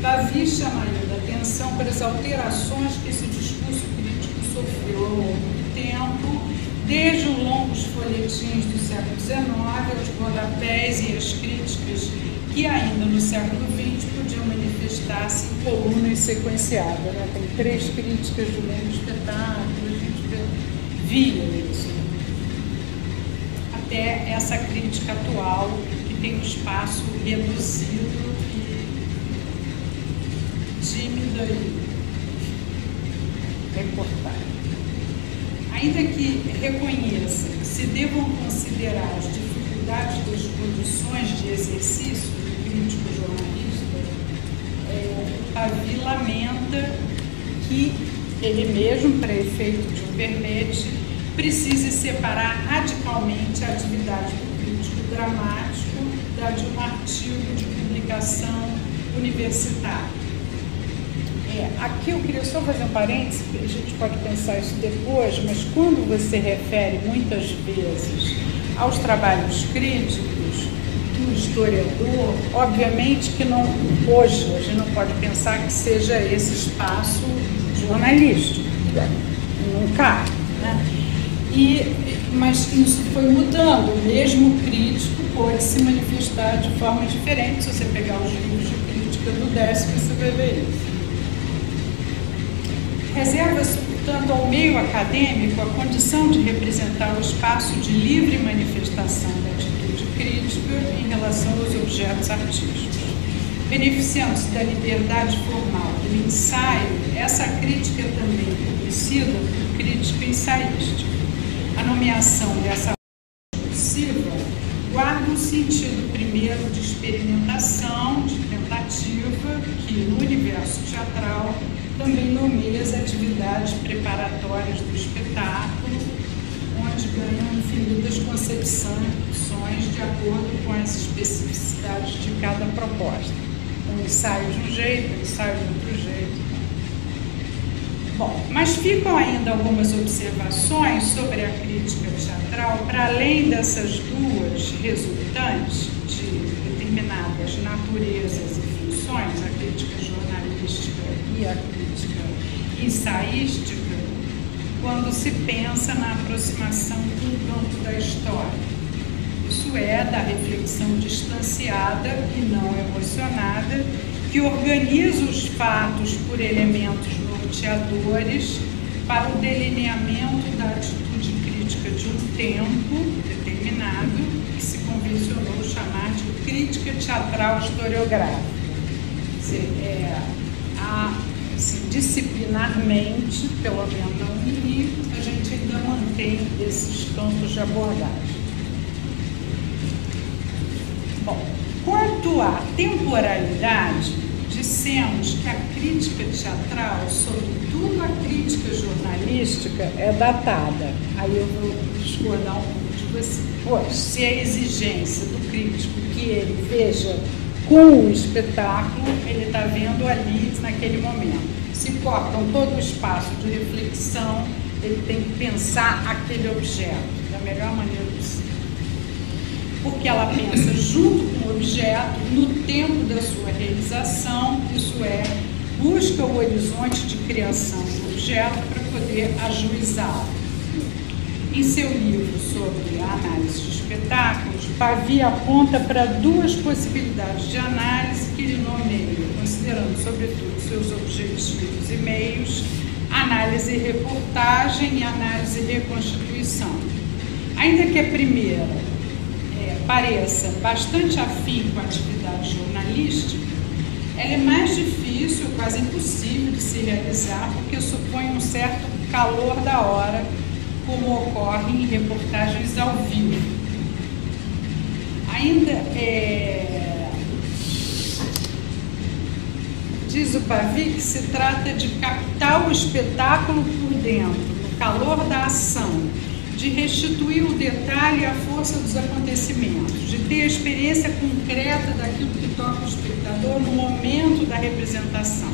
Pavy chama ainda a atenção para as alterações que esse discurso crítico sofreu ao longo do tempo, desde os longos folhetins do século XIX aos rodapés e as críticas que ainda no século XX podiam manifestar-se em colunas sequenciadas. Né? Tem 3 críticas do mesmo espetáculo, a gente via isso. Até essa crítica atual, que tem um espaço reduzido tímida e recortada. Ainda que reconheça que se devam considerar as dificuldades das condições de exercício do crítico jornalista, Pavy lamenta que ele mesmo, para efeito de um verbete, precise separar radicalmente a atividade do crítico dramático da de um artigo de publicação universitária. Aqui eu queria só fazer um parênteses, a gente pode pensar isso depois, mas quando você refere muitas vezes aos trabalhos críticos do historiador, obviamente que não, hoje a gente não pode pensar que seja esse espaço jornalístico, não cabe, né? Mas isso foi mudando, o mesmo crítico pode se manifestar de forma diferente. Se você pegar os livros de crítica do Décio, você vai ver isso. Reserva-se, portanto, ao meio acadêmico a condição de representar o espaço de livre manifestação da atitude crítica em relação aos objetos artísticos. Beneficiando-se da liberdade formal do ensaio, essa crítica é também conhecida por crítica ensaística. A nomeação dessa discursiva guarda um sentido primeiro de experimentação, de tentativa, que no universo teatral também nomeia as atividades preparatórias do espetáculo, onde ganham infinitas concepções de acordo com as especificidades de cada proposta. Um ensaio de um jeito, um ensaio de outro jeito. Bom, mas ficam ainda algumas observações sobre a crítica teatral, para além dessas duas resultantes de determinadas naturezas e funções, a crítica jornalística e a crítica ensaística, quando se pensa na aproximação do campo da história. Isso é, da reflexão distanciada e não emocionada, que organiza os fatos por elementos norteadores norteadores para o delineamento da atitude crítica de um tempo determinado, que se convencionou chamar de crítica teatral historiográfica. Quer dizer, assim, disciplinarmente, pelo menos não no Rio, a gente ainda mantém esses campos de abordagem. Bom, quanto à temporalidade, dissemos que a crítica teatral, sobretudo a crítica jornalística, é datada. Aí eu vou discordar um pouco de você. Pois, se a exigência do crítico que ele veja com o espetáculo, ele está vendo ali naquele momento. Se cortam todo o espaço de reflexão, ele tem que pensar aquele objeto da melhor maneira possível. Porque ela pensa junto com o objeto, no tempo da sua realização, isso é, busca o horizonte de criação do objeto para poder ajuizá-lo. Em seu livro sobre a análise de espetáculos, Pavia aponta para duas possibilidades de análise que ele nomeia, considerando sobretudo seus objetivos e meios, análise e reportagem e análise e reconstituição. Ainda que a primeira pareça bastante afim com a atividade jornalística, ela é mais difícil, quase impossível de se realizar, porque supõe um certo calor da hora, como ocorre em reportagens ao vivo. Ainda diz o Pavia que se trata de captar o espetáculo por dentro, no calor da ação, de restituir o detalhe e a força dos acontecimentos, de ter a experiência concreta daquilo que toca o espectador no momento da representação.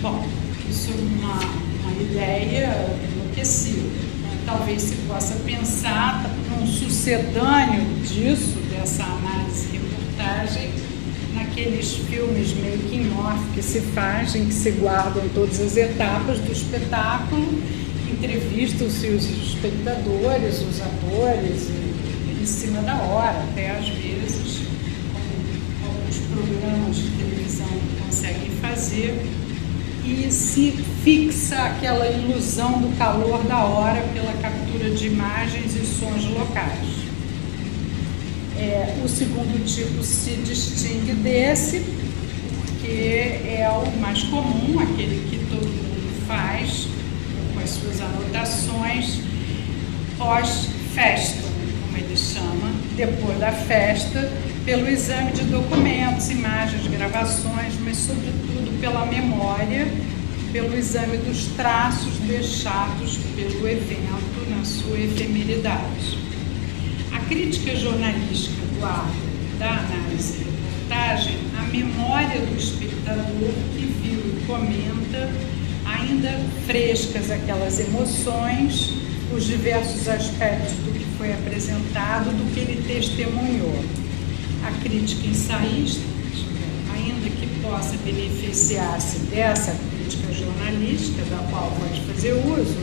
Bom, isso é uma ideia enlouquecida. Talvez se possa pensar num sucedâneo disso, dessa análise e reportagem, naqueles filmes making-off que se fazem, que se guardam todas as etapas do espetáculo, entrevistam-se os espectadores, os atores, em cima da hora, até às vezes, como alguns programas de televisão conseguem fazer, e se fixa aquela ilusão do calor da hora pela captura de imagens e sons locais. O segundo tipo se distingue desse, porque é o mais comum, aquele que todo mundo faz, com as suas anotações, pós-festa, como ele chama, depois da festa, pelo exame de documentos, imagens, gravações, mas sobretudo pela memória, pelo exame dos traços deixados pelo evento na sua efemeridade. A crítica jornalística guarda da análise e reportagem a memória do espectador que viu e comenta, ainda frescas aquelas emoções, os diversos aspectos do que foi apresentado, do que ele testemunhou. A crítica ensaísta, ainda que possa beneficiar-se dessa crítica jornalística, da qual pode fazer uso,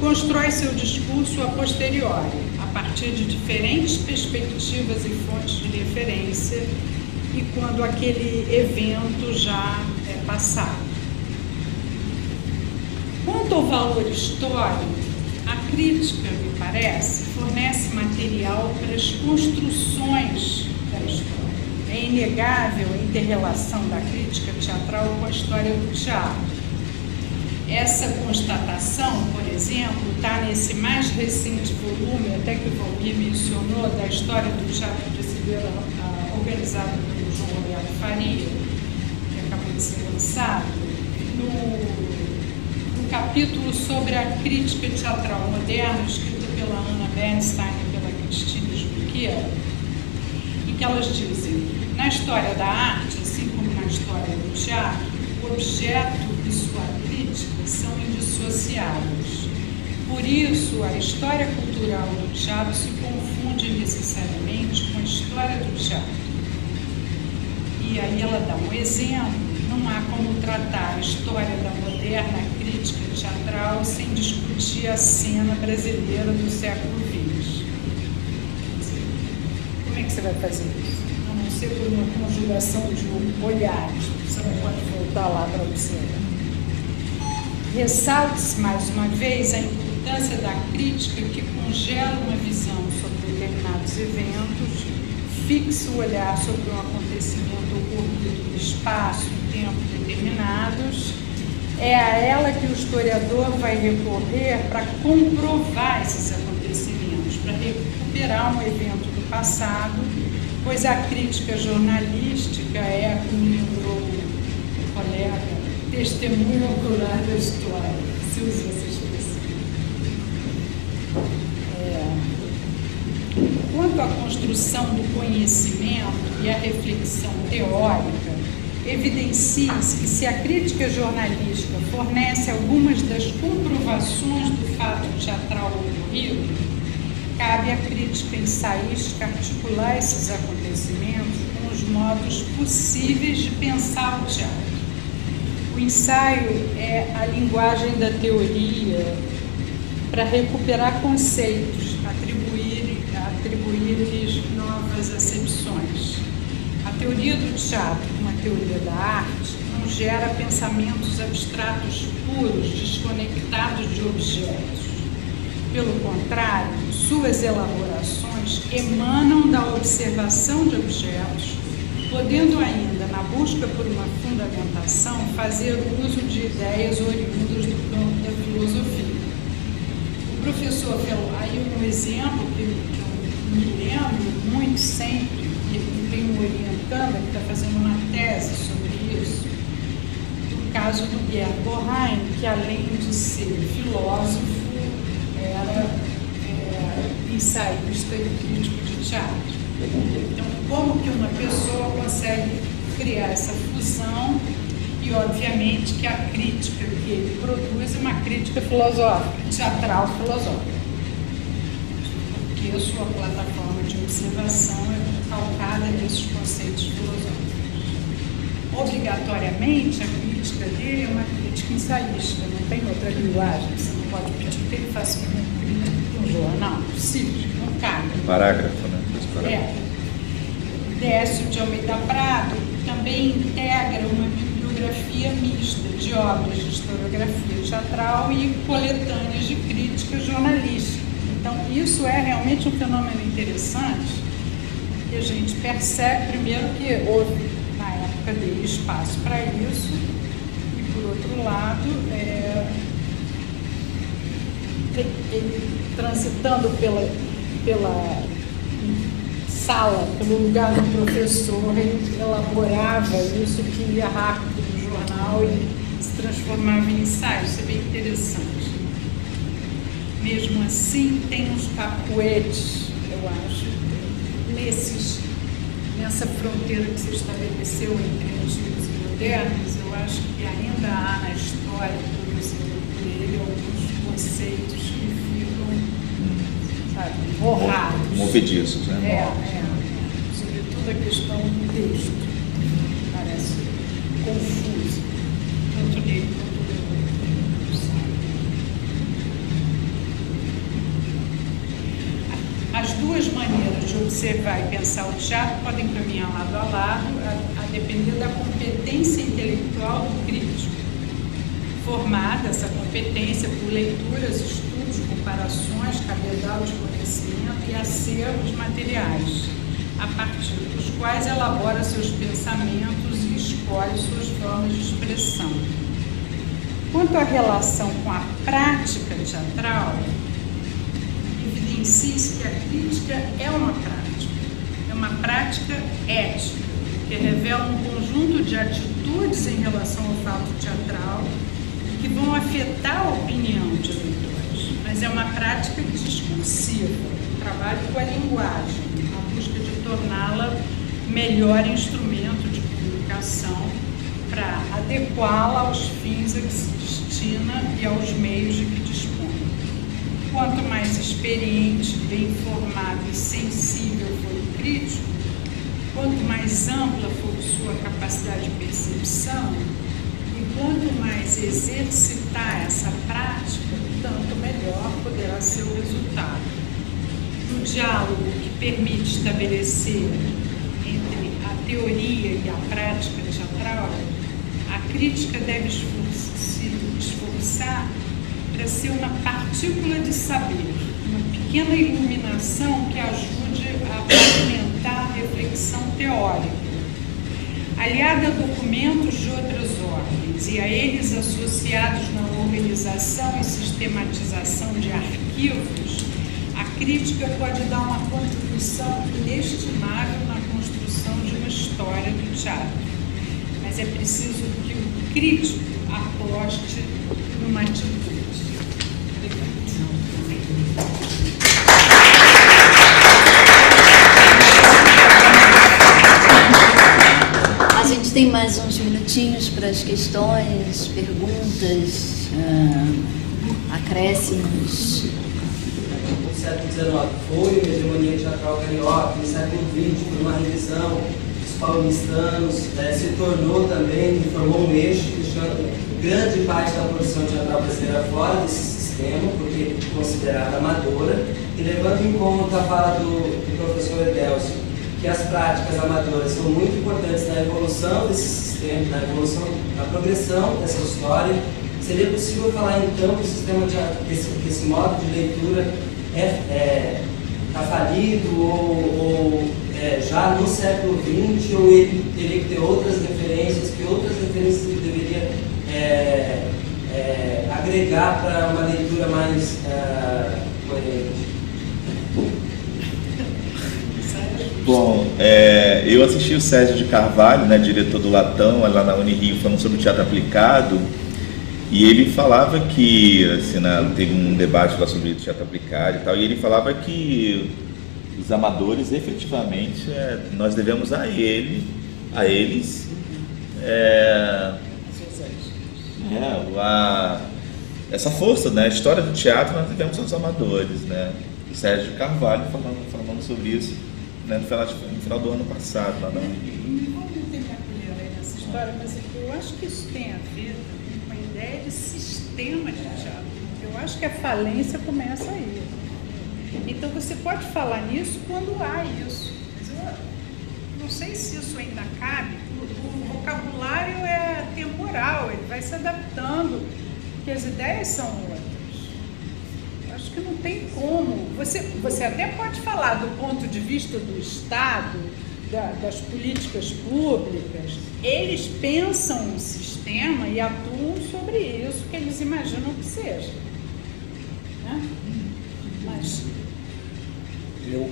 constrói seu discurso a posteriori, a partir de diferentes perspectivas e fontes de referência, e quando aquele evento já é passado. Quanto ao valor histórico, a crítica, me parece, fornece material para as construções da história. É inegável a inter-relação da crítica teatral com a história do teatro. Essa constatação, por exemplo, está nesse mais recente volume, até que o Valmir mencionou, da história do teatro brasileiro, organizado pelo João Roberto Faria, que acabou de ser lançado, no capítulo sobre a crítica teatral moderna, escrita pela Ana Bernstein e pela Cristina Junqueira, em que elas dizem: na história da arte, assim como na história do teatro, o objeto e sua crítica são indissociáveis. Por isso, a história cultural do teatro se confunde necessariamente com a história do teatro. E aí ela dá um exemplo: não há como tratar a história da moderna crítica teatral sem discutir a cena brasileira do século XX. Como é que você vai fazer isso? A não ser por uma conjugação de olhares, você não pode voltar lá para observar. Ressalte-se mais uma vez a importância da crítica que congela uma visão sobre determinados eventos, fixa o olhar sobre um acontecimento ocorrido no espaço e tempo determinados. É a ela que o historiador vai recorrer para comprovar esses acontecimentos, para recuperar um evento do passado, pois a crítica jornalística é, como lembrou o colega, testemunho ocular da história, se usa essa expressão. Quanto à construção do conhecimento e à reflexão teórica, evidencia-se que se a crítica jornalística fornece algumas das comprovações do fato teatral ocorrido, cabe à crítica ensaística articular esses acontecimentos com os modos possíveis de pensar o teatro. O ensaio é a linguagem da teoria para recuperar conceitos, atribuir-lhes novas acepções. A teoria do teatro, como a teoria da arte, não gera pensamentos abstratos puros, desconectados de objetos. Pelo contrário, suas elaborações emanam da observação de objetos, podendo ainda, na busca por uma fundamentação, fazer uso de ideias oriundas do campo da filosofia. O professor Fellow, aí um exemplo que eu me lembro muito sempre, e tenho um orientando, que está fazendo uma tese sobre isso, o caso do Gerd Boheim, que além de ser filósofo, era ensaísta e crítico de teatro. Então, como que uma pessoa consegue criar essa fusão e, obviamente, que a crítica que ele produz é uma crítica filosófica, teatral filosófica, porque a sua plataforma de observação é calcada nesses conceitos filosóficos. Obrigatoriamente, a crítica dele é uma crítica ensaística, não tem outra linguagem, você não pode pedir que ele faça uma crítica de um jornal, possível, não cabe. Parágrafo, né? Décio de Almeida Prado também integra uma bibliografia mista de obras de historiografia teatral e coletâneas de crítica jornalística. Então, isso é realmente um fenômeno interessante, que a gente percebe, primeiro, que houve, na época dele, espaço para isso, e, por outro lado, ele transitando pela sala, pelo lugar do professor, ele elaborava isso que ia rápido no jornal e se transformava em ensaio. Isso é bem interessante. Mesmo assim, tem uns cacuetes, eu acho, nessa fronteira que se estabeleceu entre antigos e modernos, eu acho que ainda há na história produzida por ele alguns conceitos que ficam, sabe, borrados. Movediços, né? Sobretudo a questão do texto. Parece confuso, tanto nele quanto no sabe. As duas maneiras de observar e pensar o teatro podem caminhar lado a lado, a depender da competência intelectual do crítico. Formada essa competência por leituras, estudos, comparações, cabedal de conhecimento e acervos materiais, a partir dos quais elabora seus pensamentos e escolhe suas formas de expressão. Quanto à relação com a prática teatral, evidencia-se que a crítica é uma prática ética, que revela um conjunto de atitudes em relação ao fato teatral que vão afetar a opinião de leitores, mas é uma prática discursiva, um trabalho com a linguagem, a busca de torná-la melhor instrumento de comunicação para adequá-la aos fins a que se destina e aos meios de que dispõe. Quanto mais experiente, bem informado e sensível for o crítico, quanto mais ampla for sua capacidade de percepção, e quanto mais exercitar essa prática, tanto melhor poderá ser o resultado. No diálogo que permite estabelecer entre a teoria e a prática teatral, a crítica deve se esforçar começar para ser uma partícula de saber, uma pequena iluminação que ajude a pavimentar a reflexão teórica, aliada a documentos de outras ordens e a eles associados na organização e sistematização de arquivos. A crítica pode dar uma contribuição inestimável na construção de uma história do teatro, mas é preciso que o crítico aposte numa atitude. A gente tem mais uns minutinhos para as questões, perguntas, acréscimos. No século XIX foi uma hegemonia teatral carioca, no século XX por uma revisão dos paulistanos, se tornou também, formou um eixo, deixando grande parte da produção teatral brasileira fora desse sistema, porque considerada amadora, e levando em conta a fala do professor Edelcio, que as práticas amadoras são muito importantes na evolução desse sistema, na evolução, na progressão dessa história. Seria possível falar então que o sistema que esse modo de leitura está falido ou já no século XX, ou ele teria que ter outras referências, que outras referências ele deveria agregar para uma leitura mais coerente? Bom, eu assisti o Sérgio de Carvalho, né, diretor do Latão, lá na Unirio, falando sobre o teatro aplicado, e ele falava que, assim, teve um debate lá sobre o teatro aplicado e tal, e ele falava que os amadores, efetivamente, nós devemos a eles, essa força, né, a história do teatro nós devemos aos amadores, né, o Sérgio de Carvalho falando sobre isso, né, no final do ano passado, lá na Unirio. Vamos tentar colher aí nessa história, mas eu acho que isso tem a ver com a ideia de sistema de teatro. Eu acho que a falência começa aí. Então você pode falar nisso quando há isso. Mas eu não sei se isso ainda cabe. O vocabulário é temporal, ele vai se adaptando, porque as ideias são outras. Acho que não tem como. Você até pode falar do ponto de vista do Estado, das políticas públicas. Eles pensam o sistema e atuam sobre isso que eles imaginam que seja. Né? Mas eu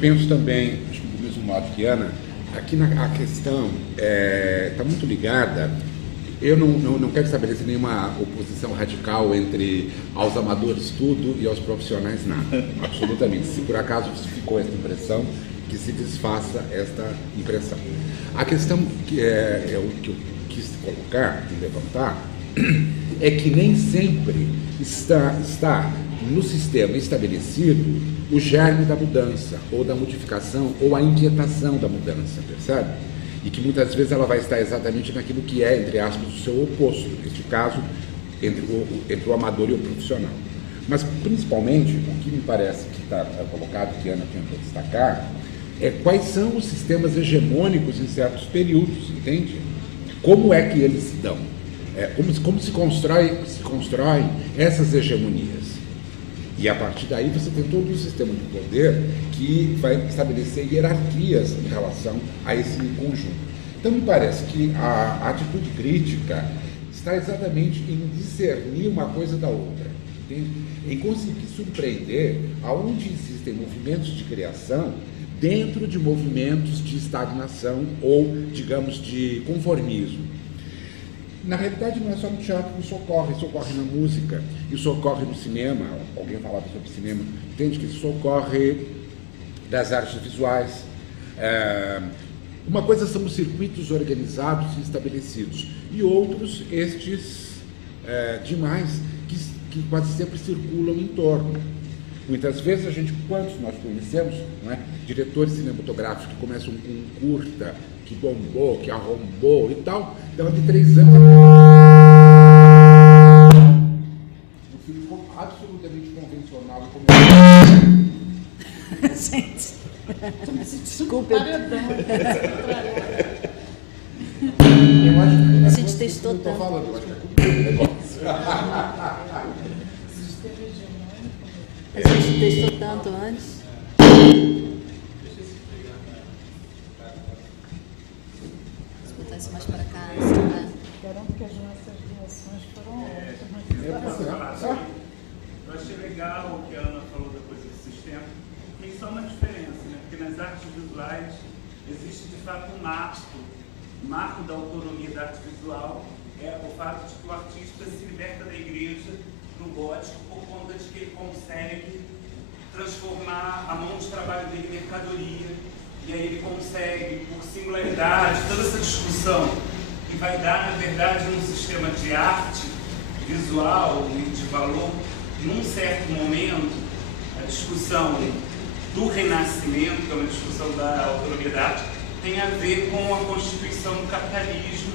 penso também, acho que do mesmo modo que Ana, aqui a questão está muito ligada. Eu não quero estabelecer nenhuma oposição radical entre aos amadores tudo e aos profissionais nada, absolutamente. Se por acaso ficou essa impressão, que se desfaça esta impressão. A questão que eu quis colocar e levantar é que nem sempre está no sistema estabelecido o germe da mudança, ou da modificação, ou a inquietação da mudança, percebe? E que muitas vezes ela vai estar exatamente naquilo que é, entre aspas, o seu oposto, neste caso, entre o amador e o profissional. Mas, principalmente, o que me parece que está colocado, que a Ana tentou destacar, é quais são os sistemas hegemônicos em certos períodos, entende? Como é que eles se dão? Como se constroem essas hegemonias? E, a partir daí, você tem todo um sistema de poder que vai estabelecer hierarquias em relação a esse conjunto. Então, me parece que a atitude crítica está exatamente em discernir uma coisa da outra, entende? Em conseguir surpreender aonde existem movimentos de criação dentro de movimentos de estagnação ou, digamos, de conformismo. Na realidade, não é só no teatro que isso ocorre na música, isso ocorre no cinema. Alguém falava sobre cinema, entende que isso ocorre das artes visuais. Uma coisa são os circuitos organizados e estabelecidos, e outros, estes demais, que quase sempre circulam em torno. Muitas vezes quantos nós conhecemos, não é? Diretores cinematográficos que começam com um curta, que bombou, que arrombou e tal, dava de 3 anos. O filme ficou absolutamente convencional e comercial. Gente, desculpa. A gente testou tanto. Eu estou falando, eu acho que negócio. A gente testou tanto antes. Vou botar isso mais para cá, assim, né? Garanto que as nossas reações foram ótimas. Eu achei legal o que a Ana falou da coisa do sistema, porque isso é uma diferença, né? Porque nas artes visuais existe de fato um marco da autonomia da arte visual, é o fato de que o artista se liberta da igreja no gótico por conta de que ele consegue transformar a mão de trabalho dele em mercadoria, e aí ele consegue, por singularidade, toda essa discussão que vai dar, na verdade, um sistema de arte visual e de valor, num certo momento, a discussão do Renascimento, que é uma discussão da autonomia da arte, tem a ver com a constituição do capitalismo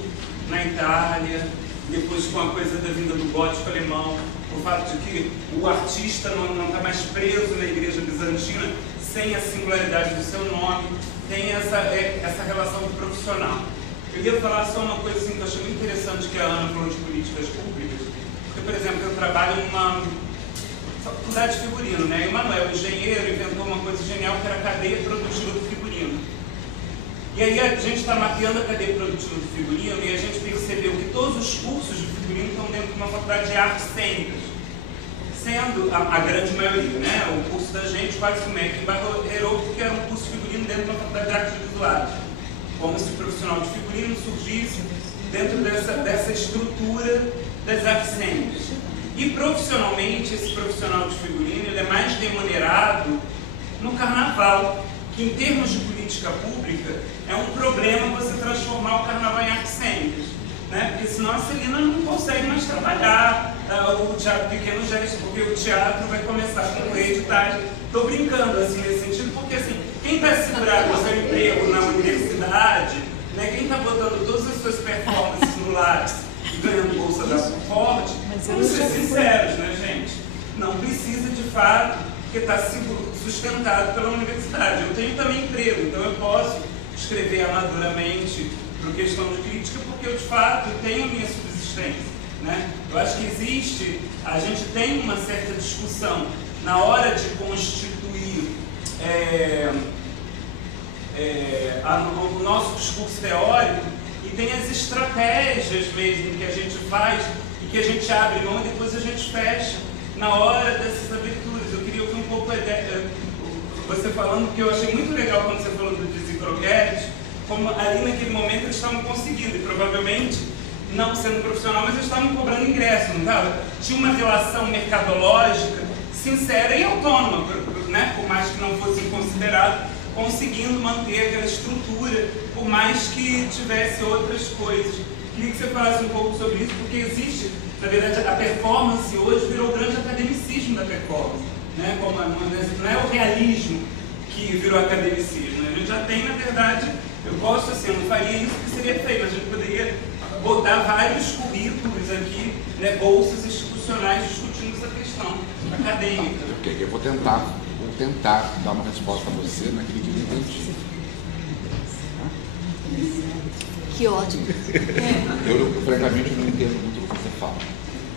na Itália, depois com a coisa da vinda do gótico alemão, o fato de que o artista não está mais preso na igreja bizantina sem a singularidade do seu nome, tem essa relação do profissional. Eu ia falar só uma coisa assim, que eu achei muito interessante que a Ana falou de políticas públicas, porque, por exemplo, eu trabalho numa faculdade de figurino, né? E o Manuel, engenheiro, inventou uma coisa genial que era a cadeia produtiva do figurino. E aí a gente está mapeando a cadeia produtiva do figurino e a gente percebeu que todos os cursos de figurino estão dentro de uma faculdade de artes cênicas, sendo a grande maioria, né? O curso da gente quase que o MEC embarreirou porque era um curso de figurino dentro de uma faculdade de artes visuais, como se o profissional de figurino surgisse dentro dessa estrutura das artes cênicas. E profissionalmente, esse profissional de figurino ele é mais remunerado no carnaval, que em termos de política pública é um problema você transformar o carnaval em artes cênicas, né? Porque senão a Celina não consegue mais trabalhar, o teatro pequeno já é isso, porque o teatro vai começar a concorrer editais. Estou brincando assim nesse sentido, porque assim, quem está segurando o seu emprego na universidade, né, quem está botando todas as suas performances no Lattes e ganhando bolsa da Ford, vamos ser sinceros, né, gente? Não precisa de fato, porque está sustentado pela universidade. Eu tenho também emprego, então eu posso escrever amaduramente por questão de crítica, porque eu de fato tenho a minha subsistência, né? Eu acho que a gente tem uma certa discussão na hora de constituir o nosso discurso teórico, e tem as estratégias mesmo que a gente faz e que a gente abre mão e depois a gente fecha na hora dessas aberturas. Eu queria ouvir um pouco você falando, que eu achei muito legal quando você falou do Desencroquetes, como ali naquele momento eles estavam conseguindo, e provavelmente não sendo profissional, mas eles estavam cobrando ingresso, não estava? Tinha uma relação mercadológica sincera e autônoma, né? Por mais que não fossem considerados, conseguindo manter aquela estrutura, por mais que tivesse outras coisas. Queria que você falasse um pouco sobre isso, porque existe, na verdade, a performance hoje virou o grande academicismo da performance, né? Como não é o realismo que virou academicismo, né? A gente já tem, na verdade, eu gosto assim, eu não faria isso que seria feio, mas a gente poderia botar vários currículos aqui, né, bolsas institucionais discutindo essa questão acadêmica. Ok, eu vou tentar dar uma resposta a você naquilo que eu entendi. Que ótimo. Eu francamente não entendo muito o que você fala.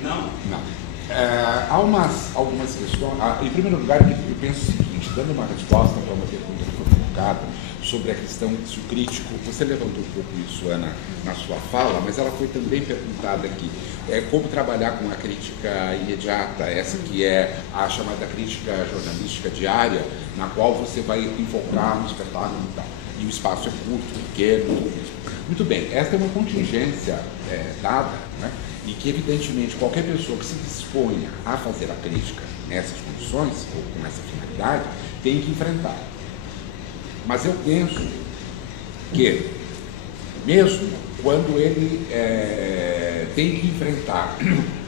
Não? Não. Há algumas questões. Em primeiro lugar, eu penso o seguinte, dando uma resposta para uma pergunta que foi colocada sobre a questão se o crítico, você levantou um pouco isso, Ana, na sua fala, mas ela foi também perguntada aqui, como trabalhar com a crítica imediata, essa que é a chamada crítica jornalística diária, na qual você vai enfocar no espetáculo e tal. E o espaço é curto, pequeno, tudo isso. Muito bem, essa é uma contingência dada, né? E que, evidentemente, qualquer pessoa que se disponha a fazer a crítica nessas condições, ou com essa finalidade, tem que enfrentar. Mas eu penso que, mesmo quando ele tem que enfrentar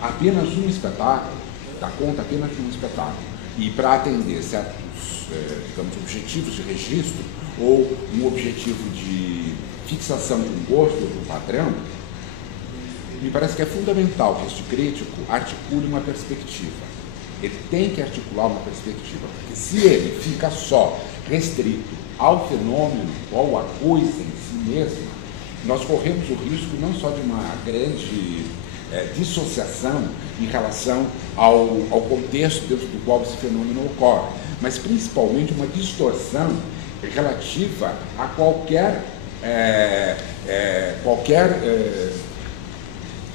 apenas um espetáculo, dá conta apenas de um espetáculo, e para atender certos, digamos, objetivos de registro, ou um objetivo de fixação de um gosto, de um padrão, me parece que é fundamental que este crítico articule uma perspectiva. Ele tem que articular uma perspectiva, porque se ele fica só restrito ao fenômeno ou à coisa em si mesma, nós corremos o risco não só de uma grande dissociação em relação ao contexto dentro do qual esse fenômeno ocorre, mas principalmente uma distorção relativa a qualquer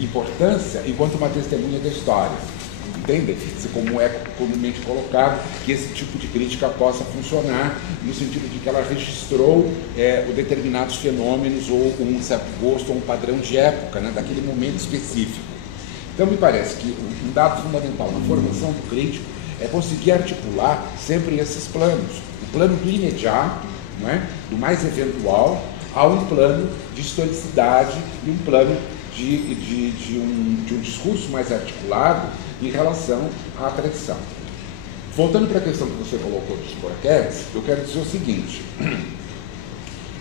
importância enquanto uma testemunha da história. Entende? Como é comumente colocado, que esse tipo de crítica possa funcionar no sentido de que ela registrou determinados fenômenos ou um certo gosto ou um padrão de época, né, daquele momento específico. Então, me parece que um dado fundamental na formação do crítico é conseguir articular sempre esses planos. O plano do imediato, não é? Do mais eventual, a um plano de historicidade e um plano de um discurso mais articulado em relação à tradição. Voltando para a questão que você colocou dos porquês, eu quero dizer o seguinte.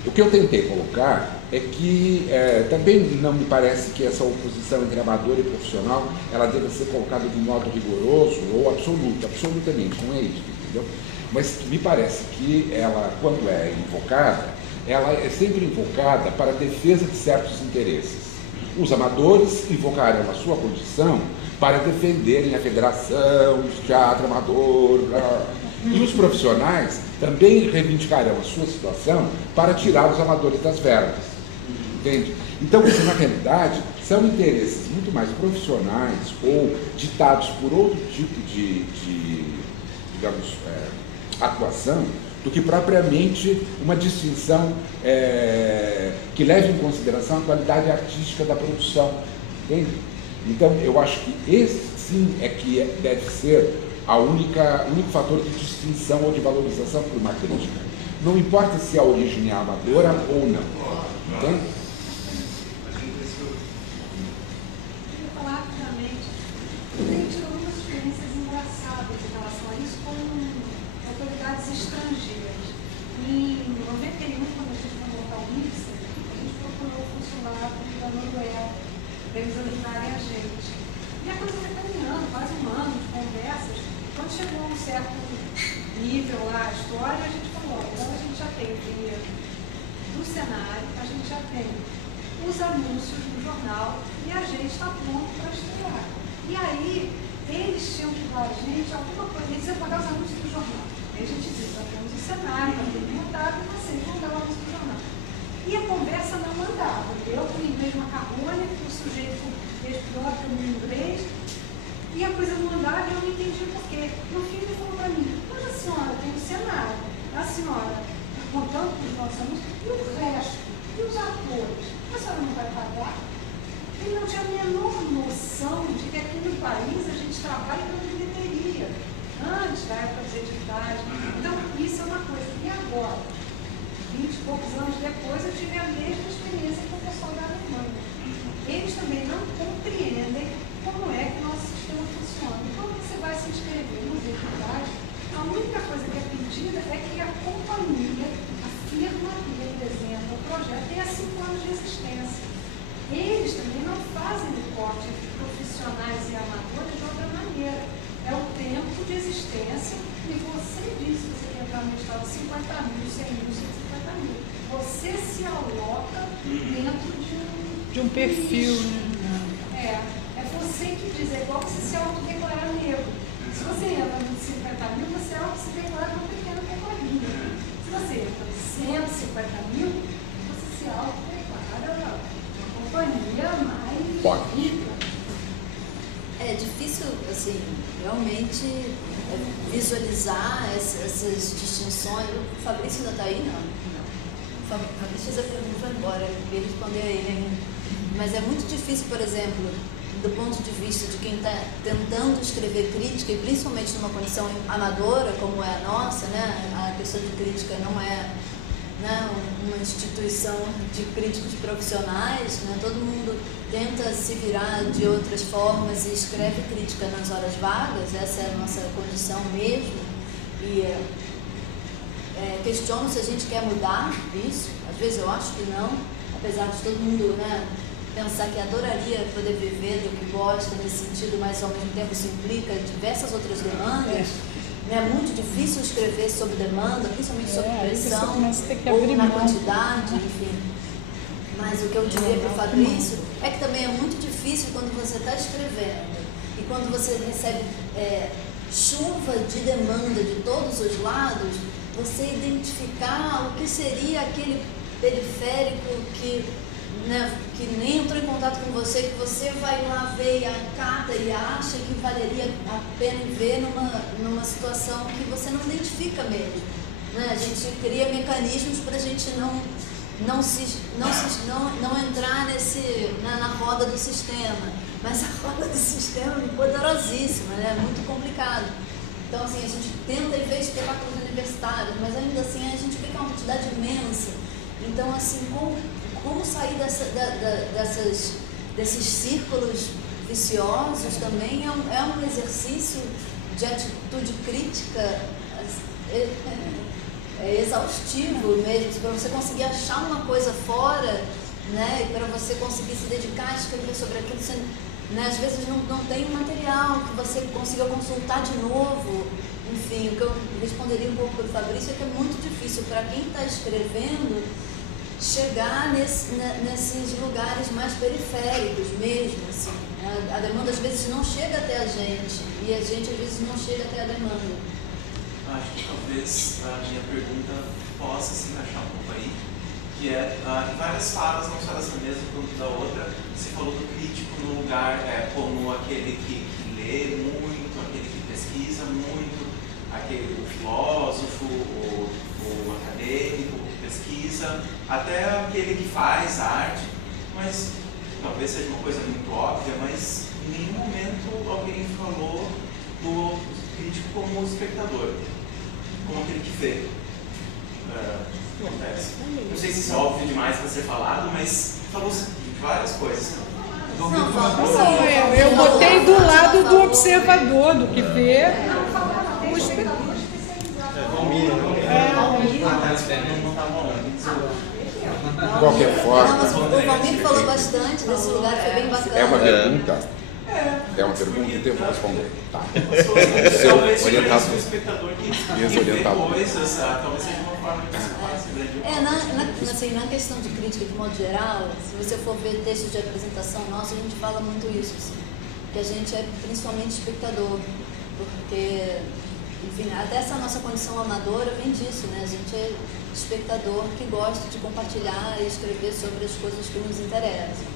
O que eu tentei colocar é que também não me parece que essa oposição entre amador e profissional ela deva ser colocada de modo rigoroso ou absoluto, absolutamente, não é isso, entendeu? Mas me parece que ela, quando é invocada, ela é sempre invocada para a defesa de certos interesses. Os amadores invocarão a sua condição para defenderem a federação de teatro amador, e os profissionais também reivindicarão a sua situação para tirar os amadores das verbas. Entende? Então, isso, na realidade, são interesses muito mais profissionais ou ditados por outro tipo de digamos, atuação, do que propriamente uma distinção que leve em consideração a qualidade artística da produção. Entende? Então, eu acho que esse, sim, é que deve ser o único fator de distinção ou de valorização por uma crítica. Não importa se a origem é amadora ou não. Entende? Eu vou falar rapidamente. Eu tenho tido algumas experiências engraçadas em relação a isso com autoridades estrangeiras. Em 91, quando a gente foi montar o Nixon, a gente procurou o funcionário da Noruega para eles ajudarem a gente. E a coisa foi caminhando, quase um ano de conversas. Quando chegou a um certo nível lá, a história, a gente falou, então a gente já tem o dinheiro do cenário, a gente já tem os anúncios no jornal e a gente está pronto para estrear. E aí, eles tinham que dar a gente alguma coisa, eles iam pagar os anúncios do jornal. Aí a gente disse, nós temos o cenário, nós temos montado, e vocês vão dar o anúncio do jornal. E a conversa não andava. Eu com inglês macarrônico, o sujeito com inglês pior que o inglês, e a coisa não andava e eu não entendi por quê. No fim ele falou para mim, mas a senhora tem o cenário, a senhora está contando com os nossos anúncios, e o resto, e os atores, a senhora não vai pagar? Ele não tinha a menor noção de que aqui no país a gente trabalha para bilheteria, antes da época dos editais. Então, isso é uma coisa. E agora, 20 e poucos anos depois, eu tive a mesma experiência com o pessoal da Alemanha. Eles também não compreendem como é que o nosso sistema funciona. Quando você vai se inscrever nos editais, a única coisa que é pedida é que a companhia, a firma que representa o projeto, tenha 5 anos de existência. Eles também não fazem o corte entre profissionais e amadores de outra maneira. É o tempo de existência e você diz que você quer entrar no estado de 50 mil, 100 mil, 150 mil. Você se aloca dentro de um perfil. É você que diz, é igual você se autodeclarar negro. Se você entra no 50 mil, você se declara uma pequena companhia. Se você entra em 150 mil, você se autodeclara uma companhia mais rica. É difícil, assim, realmente visualizar essas distinções. O Fabrício ainda está aí? Não. O Fabrício já foi embora, eu queria responder a ele ainda. Mas é muito difícil, por exemplo, do ponto de vista de quem está tentando escrever crítica, e principalmente numa condição amadora, como é a nossa, né? A questão de crítica não é, né, uma instituição de críticos profissionais, né? Todo mundo tenta se virar de outras formas e escreve crítica nas horas vagas, essa é a nossa condição mesmo, e questiono se a gente quer mudar isso. Às vezes eu acho que não, apesar de todo mundo, né, pensar que adoraria poder viver do que gosta nesse sentido, mas ao mesmo tempo isso implica diversas outras demandas. É muito difícil escrever sobre demanda, principalmente sobre pressão, ou na quantidade, enfim. Mas o que eu diria para o Fabrício é que também é muito difícil quando você está escrevendo e quando você recebe chuva de demanda de todos os lados, você identificar o que seria aquele periférico que nem entrou em contato com você, que você vai lá ver e acata e acha que valeria a pena ver numa situação que você não identifica mesmo. Né? A gente cria mecanismos para a gente não entrar na roda do sistema. Mas a roda do sistema é poderosíssima, né? É muito complicado. Então, assim, a gente tenta ir ver espetáculos universitários, mas ainda assim a gente vê que é uma quantidade imensa. Então, assim, como sair desses círculos viciosos também é um exercício de atitude crítica exaustivo mesmo, para você conseguir achar uma coisa fora, né, e para você conseguir se dedicar a escrever sobre aquilo. Você, né, às vezes não tem um material que você consiga consultar de novo. Enfim, o que eu responderia um pouco para o Fabrício é que é muito difícil para quem está escrevendo chegar nesses lugares mais periféricos mesmo, assim. A demanda às vezes não chega até a gente e a gente às vezes não chega até a demanda. Acho que talvez a minha pergunta possa se encaixar um pouco aí, que é, em várias falas, não só dessa mesma quanto da outra, você falou do crítico no lugar como aquele que lê muito, aquele que pesquisa muito, aquele filósofo, o acadêmico, pesquisa, até aquele que faz arte, mas talvez seja uma coisa muito óbvia, mas em nenhum momento alguém falou do crítico como espectador, como aquele que vê. Acontece. Não sei se isso é óbvio demais para ser falado, mas falou várias coisas. Eu botei do lado do observador, do que vê o espectador. De qualquer forma. O Valmir falou bastante desse lugar, foi bem bacana. É uma pergunta? É uma pergunta, então eu vou responder. Tá. Talvez seja um espectador que vê coisas, talvez seja uma forma de você falar na questão de crítica, de modo geral, se você for ver textos de apresentação nossa, a gente fala muito isso, assim, que a gente é principalmente espectador, porque, enfim, até essa nossa condição amadora vem disso, né? A gente é espectador que gosta de compartilhar e escrever sobre as coisas que nos interessam.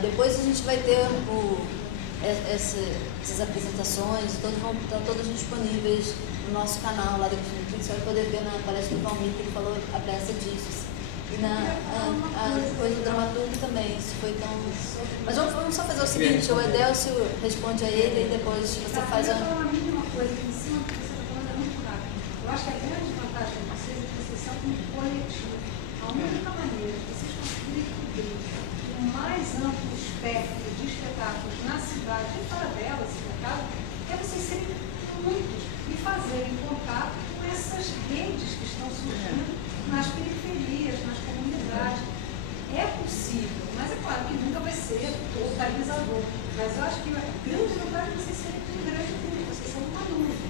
Depois a gente vai ter essas apresentações, vão estar todas disponíveis no nosso canal lá da Cristina. Você vai poder ver na palestra do Valmir que ele falou a peça disso. E a coisa do dramaturgo também, isso foi tão... Mas vamos só fazer o seguinte, o Edélcio responde a ele e depois você faz a... Eu acho uma coisa que em cima do que você está falando é muito rápido. Eu acho que a grande vantagem de vocês é que vocês são um coletivo. A única maneira de vocês conseguirem cobrir o mais amplo espectro de espetáculos na cidade e fora dela, se for caso, é vocês serem muitos e fazerem contato com essas redes que estão surgindo nas periferias, nas comunidades. É possível, mas é claro que nunca vai ser totalizador. Mas eu acho que a grande vantagem é vocês serem um grande grupo, vocês são uma nuvem.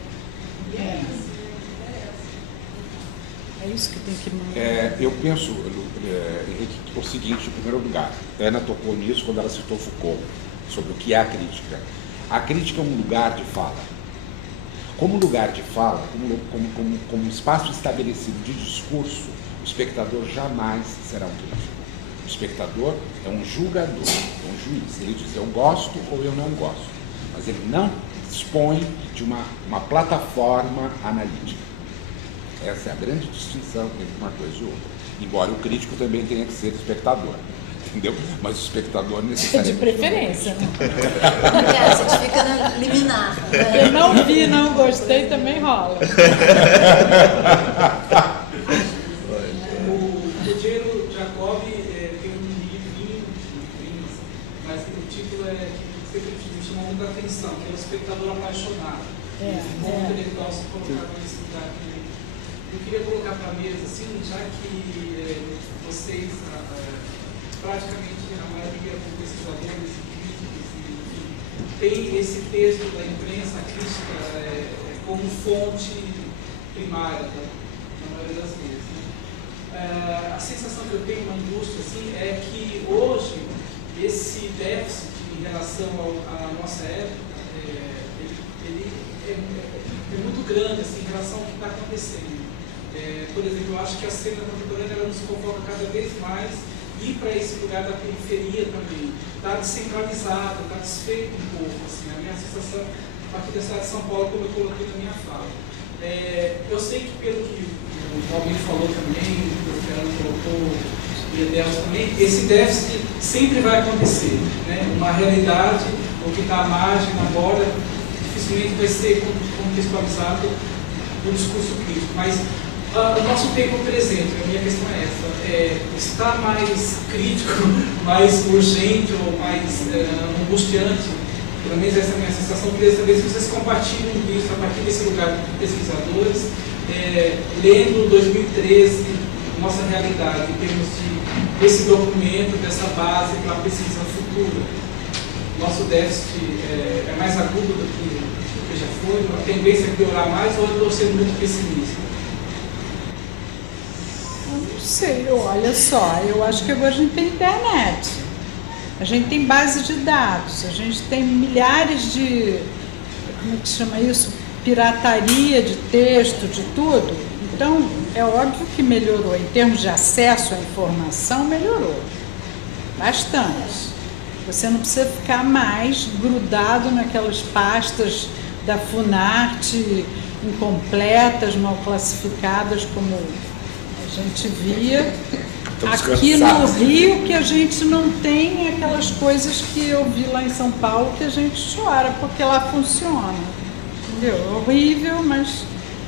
E é isso, É isso que tem que mandar. Eu penso, Henrique, o seguinte, em primeiro lugar, a Ana tocou nisso quando ela citou Foucault, sobre o que é a crítica. A crítica é um lugar de fala. Como lugar de fala, como espaço estabelecido de discurso, o espectador jamais será um crítico. O espectador é um julgador, é um juiz. Ele diz, eu gosto ou eu não gosto. Mas ele não dispõe de uma plataforma analítica. Essa é a grande distinção entre uma coisa e outra. Embora o crítico também tenha que ser espectador. Entendeu? Mas o espectador necessariamente... De preferência, né? A gente fica na liminar. Eu não vi, não gostei, também rola. O Rogério Jacob tem um livrinho, mas o título sempre me chamou muita atenção, que é o espectador apaixonado. Como intelectual se colocava nesse lugar também. Eu queria colocar para a mesa, assim, já que vocês, praticamente a maioria dos pesquisadores e críticos, tem esse texto da imprensa, a crítica, como fonte primária, na maioria das vezes. A sensação que eu tenho na indústria assim, é que hoje esse déficit em relação à nossa época, ele é muito grande assim, em relação ao que está acontecendo. Por exemplo, eu acho que a cena contemporânea ela nos convoca cada vez mais ir para esse lugar da periferia também. Está descentralizado, está desfeito um pouco. Assim, a minha sensação, a partir da cidade de São Paulo, como eu coloquei na minha fala. Eu sei que, pelo que o Valmir falou também, o Fernando colocou, e a Deus também, esse déficit sempre vai acontecer. Né? Uma realidade, o que está à margem, na borda, dificilmente vai ser contextualizado no discurso crítico. Mas o nosso tempo presente, a minha questão é essa, está mais crítico, mais urgente ou mais angustiante, pelo menos essa é a minha sensação. Eu queria saber se vocês compartilham isso a partir desse lugar de pesquisadores, lendo 2013, nossa realidade, em termos desse documento, dessa base para a pesquisa futura. Nosso déficit é mais agudo do que já foi, a tendência é piorar mais, ou eu estou sendo muito pessimista? Eu não sei, olha só, eu acho que agora a gente tem internet, a gente tem base de dados, a gente tem milhares de, como é que chama isso, pirataria de texto, de tudo. Então, é óbvio que melhorou, em termos de acesso à informação, melhorou bastante. Você não precisa ficar mais grudado naquelas pastas da Funarte, incompletas, mal classificadas, como a gente via. Aqui no Rio, que a gente não tem aquelas coisas que eu vi lá em São Paulo, que a gente chora, porque lá funciona. Entendeu? É horrível, mas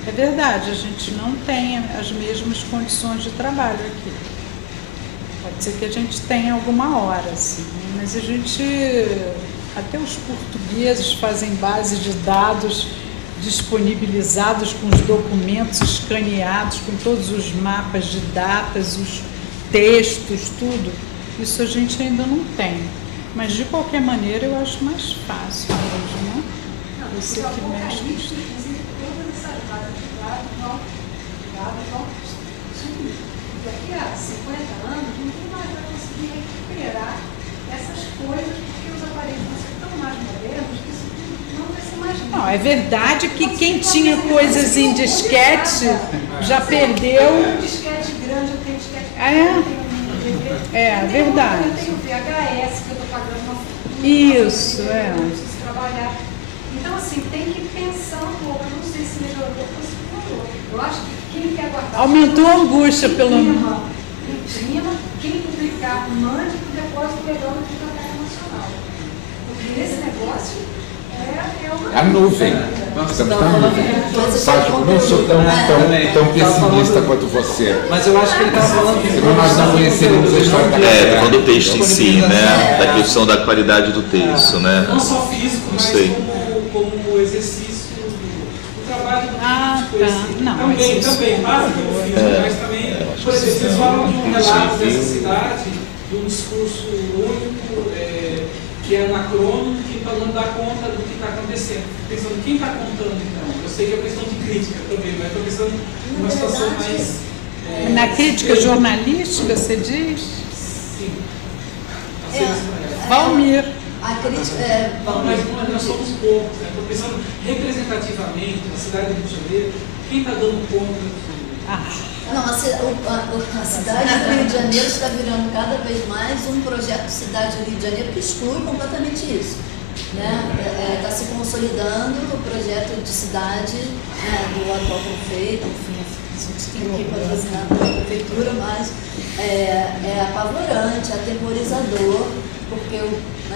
é verdade, a gente não tem as mesmas condições de trabalho aqui. Pode ser que a gente tenha alguma hora, assim, mas a gente, até os portugueses fazem base de dados disponibilizados com os documentos escaneados, com todos os mapas de datas, os textos, tudo. Isso a gente ainda não tem. Mas, de qualquer maneira, eu acho mais fácil hoje, né? Você que mexe com isso. Daqui a 50 anos, ninguém mais vai conseguir recuperar essas coisas, porque os aparelhos vão ser tão mais modernos que isso não vai ser mais. Não, é verdade que quem tinha coisas em disquete já perdeu. Um disquete grande, eu tenho disquete grande. É verdade. Eu tenho VHS, que eu estou pagando uma fortuna. Isso, eu preciso trabalhar. Então, assim, tem que pensar um pouco. Eu não sei se melhorou ou se piorou. Eu acho que quem quer guardar... Aumentou a angústia, pelo menos. Imprima, quem publicar, mande para o depósito legal da Biblioteca Nacional. Porque esse negócio é uma... A nuvem. Nós estamos na nuvem. Sérgio, não sou tão pessimista quanto você. Mas eu acho que ele está falando... Senão nós não conheceríamos a história da está falando do texto em si, né? Da questão da qualidade do texto, né? Não só físico, mas como exercício do trabalho do crítico. Não, também, básico do físico, mas também, por exemplo, vocês falam de um relato dessa cidade, de um discurso único, que é anacrônico, que não dá conta do que está acontecendo. Pensando, quem está contando então? Eu sei que é questão de crítica também, mas estou pensando em uma situação mais... Na crítica jornalística, você diz? Sim. Valmir. A crítica Mas nós somos poucos, né? Estou pensando representativamente na cidade do Rio de Janeiro, quem está dando conta disso? Não, a cidade do Rio de Janeiro está virando cada vez mais um projeto Cidade do Rio de Janeiro que exclui completamente isso. Está se consolidando o projeto de cidade do atual prefeito, enfim, a gente tem que patrocinar pela prefeitura, mas é apavorante, aterrorizador, porque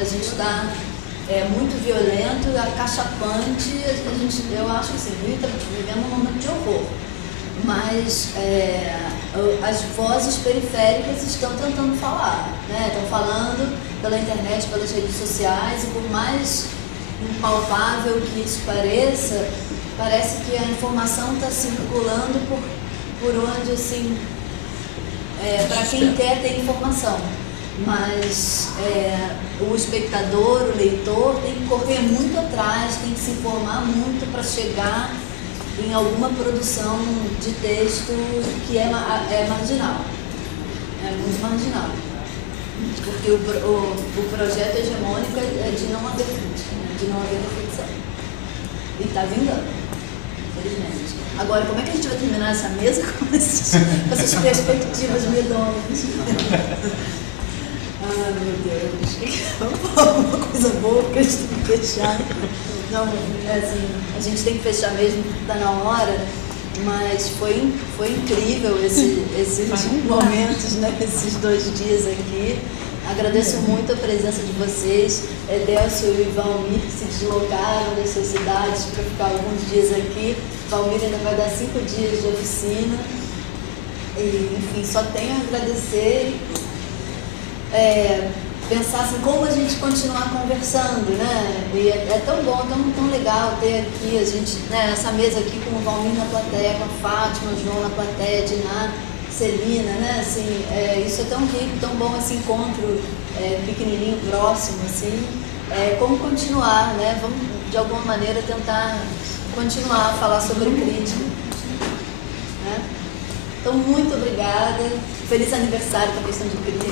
a gente está muito violento, acachapante, eu acho que assim, o Rio está vivendo um momento de horror. Mas as vozes periféricas estão tentando falar, né? Estão falando pela internet, pelas redes sociais, e por mais impalpável que isso pareça, parece que a informação está circulando por onde, assim, para quem quer ter informação. Mas o espectador, o leitor, tem que correr muito atrás, tem que se informar muito para chegar em alguma produção de texto que é marginal, é muito marginal. Porque o projeto hegemônico é de não haver crítica, né? De não haver reflexão. E está vingando, infelizmente. Agora, como é que a gente vai terminar essa mesa com essas perspectivas medonhas? Ai, meu Deus. Vamos falar uma coisa boa, porque a gente tem que fechar. Não, assim, a gente tem que fechar mesmo, está na hora. Mas foi incrível esses momentos, né? Esses 2 dias aqui. Agradeço muito a presença de vocês. Delcio e Valmir, que se deslocaram das suas cidades para ficar alguns dias aqui. Valmir ainda vai dar 5 dias de oficina. E, enfim, só tenho a agradecer. Pensar assim, como a gente continuar conversando, né? E é tão bom, tão legal ter aqui a gente, né, essa mesa aqui com o Valmir na plateia, com a Fátima, o João na plateia, Diná, Celina, né? Assim, isso é tão rico, tão bom esse encontro pequenininho, próximo, assim. Como continuar, né? Vamos, de alguma maneira, tentar continuar a falar sobre crítica. Né? Então, muito obrigada. Feliz aniversário para a questão de crítica.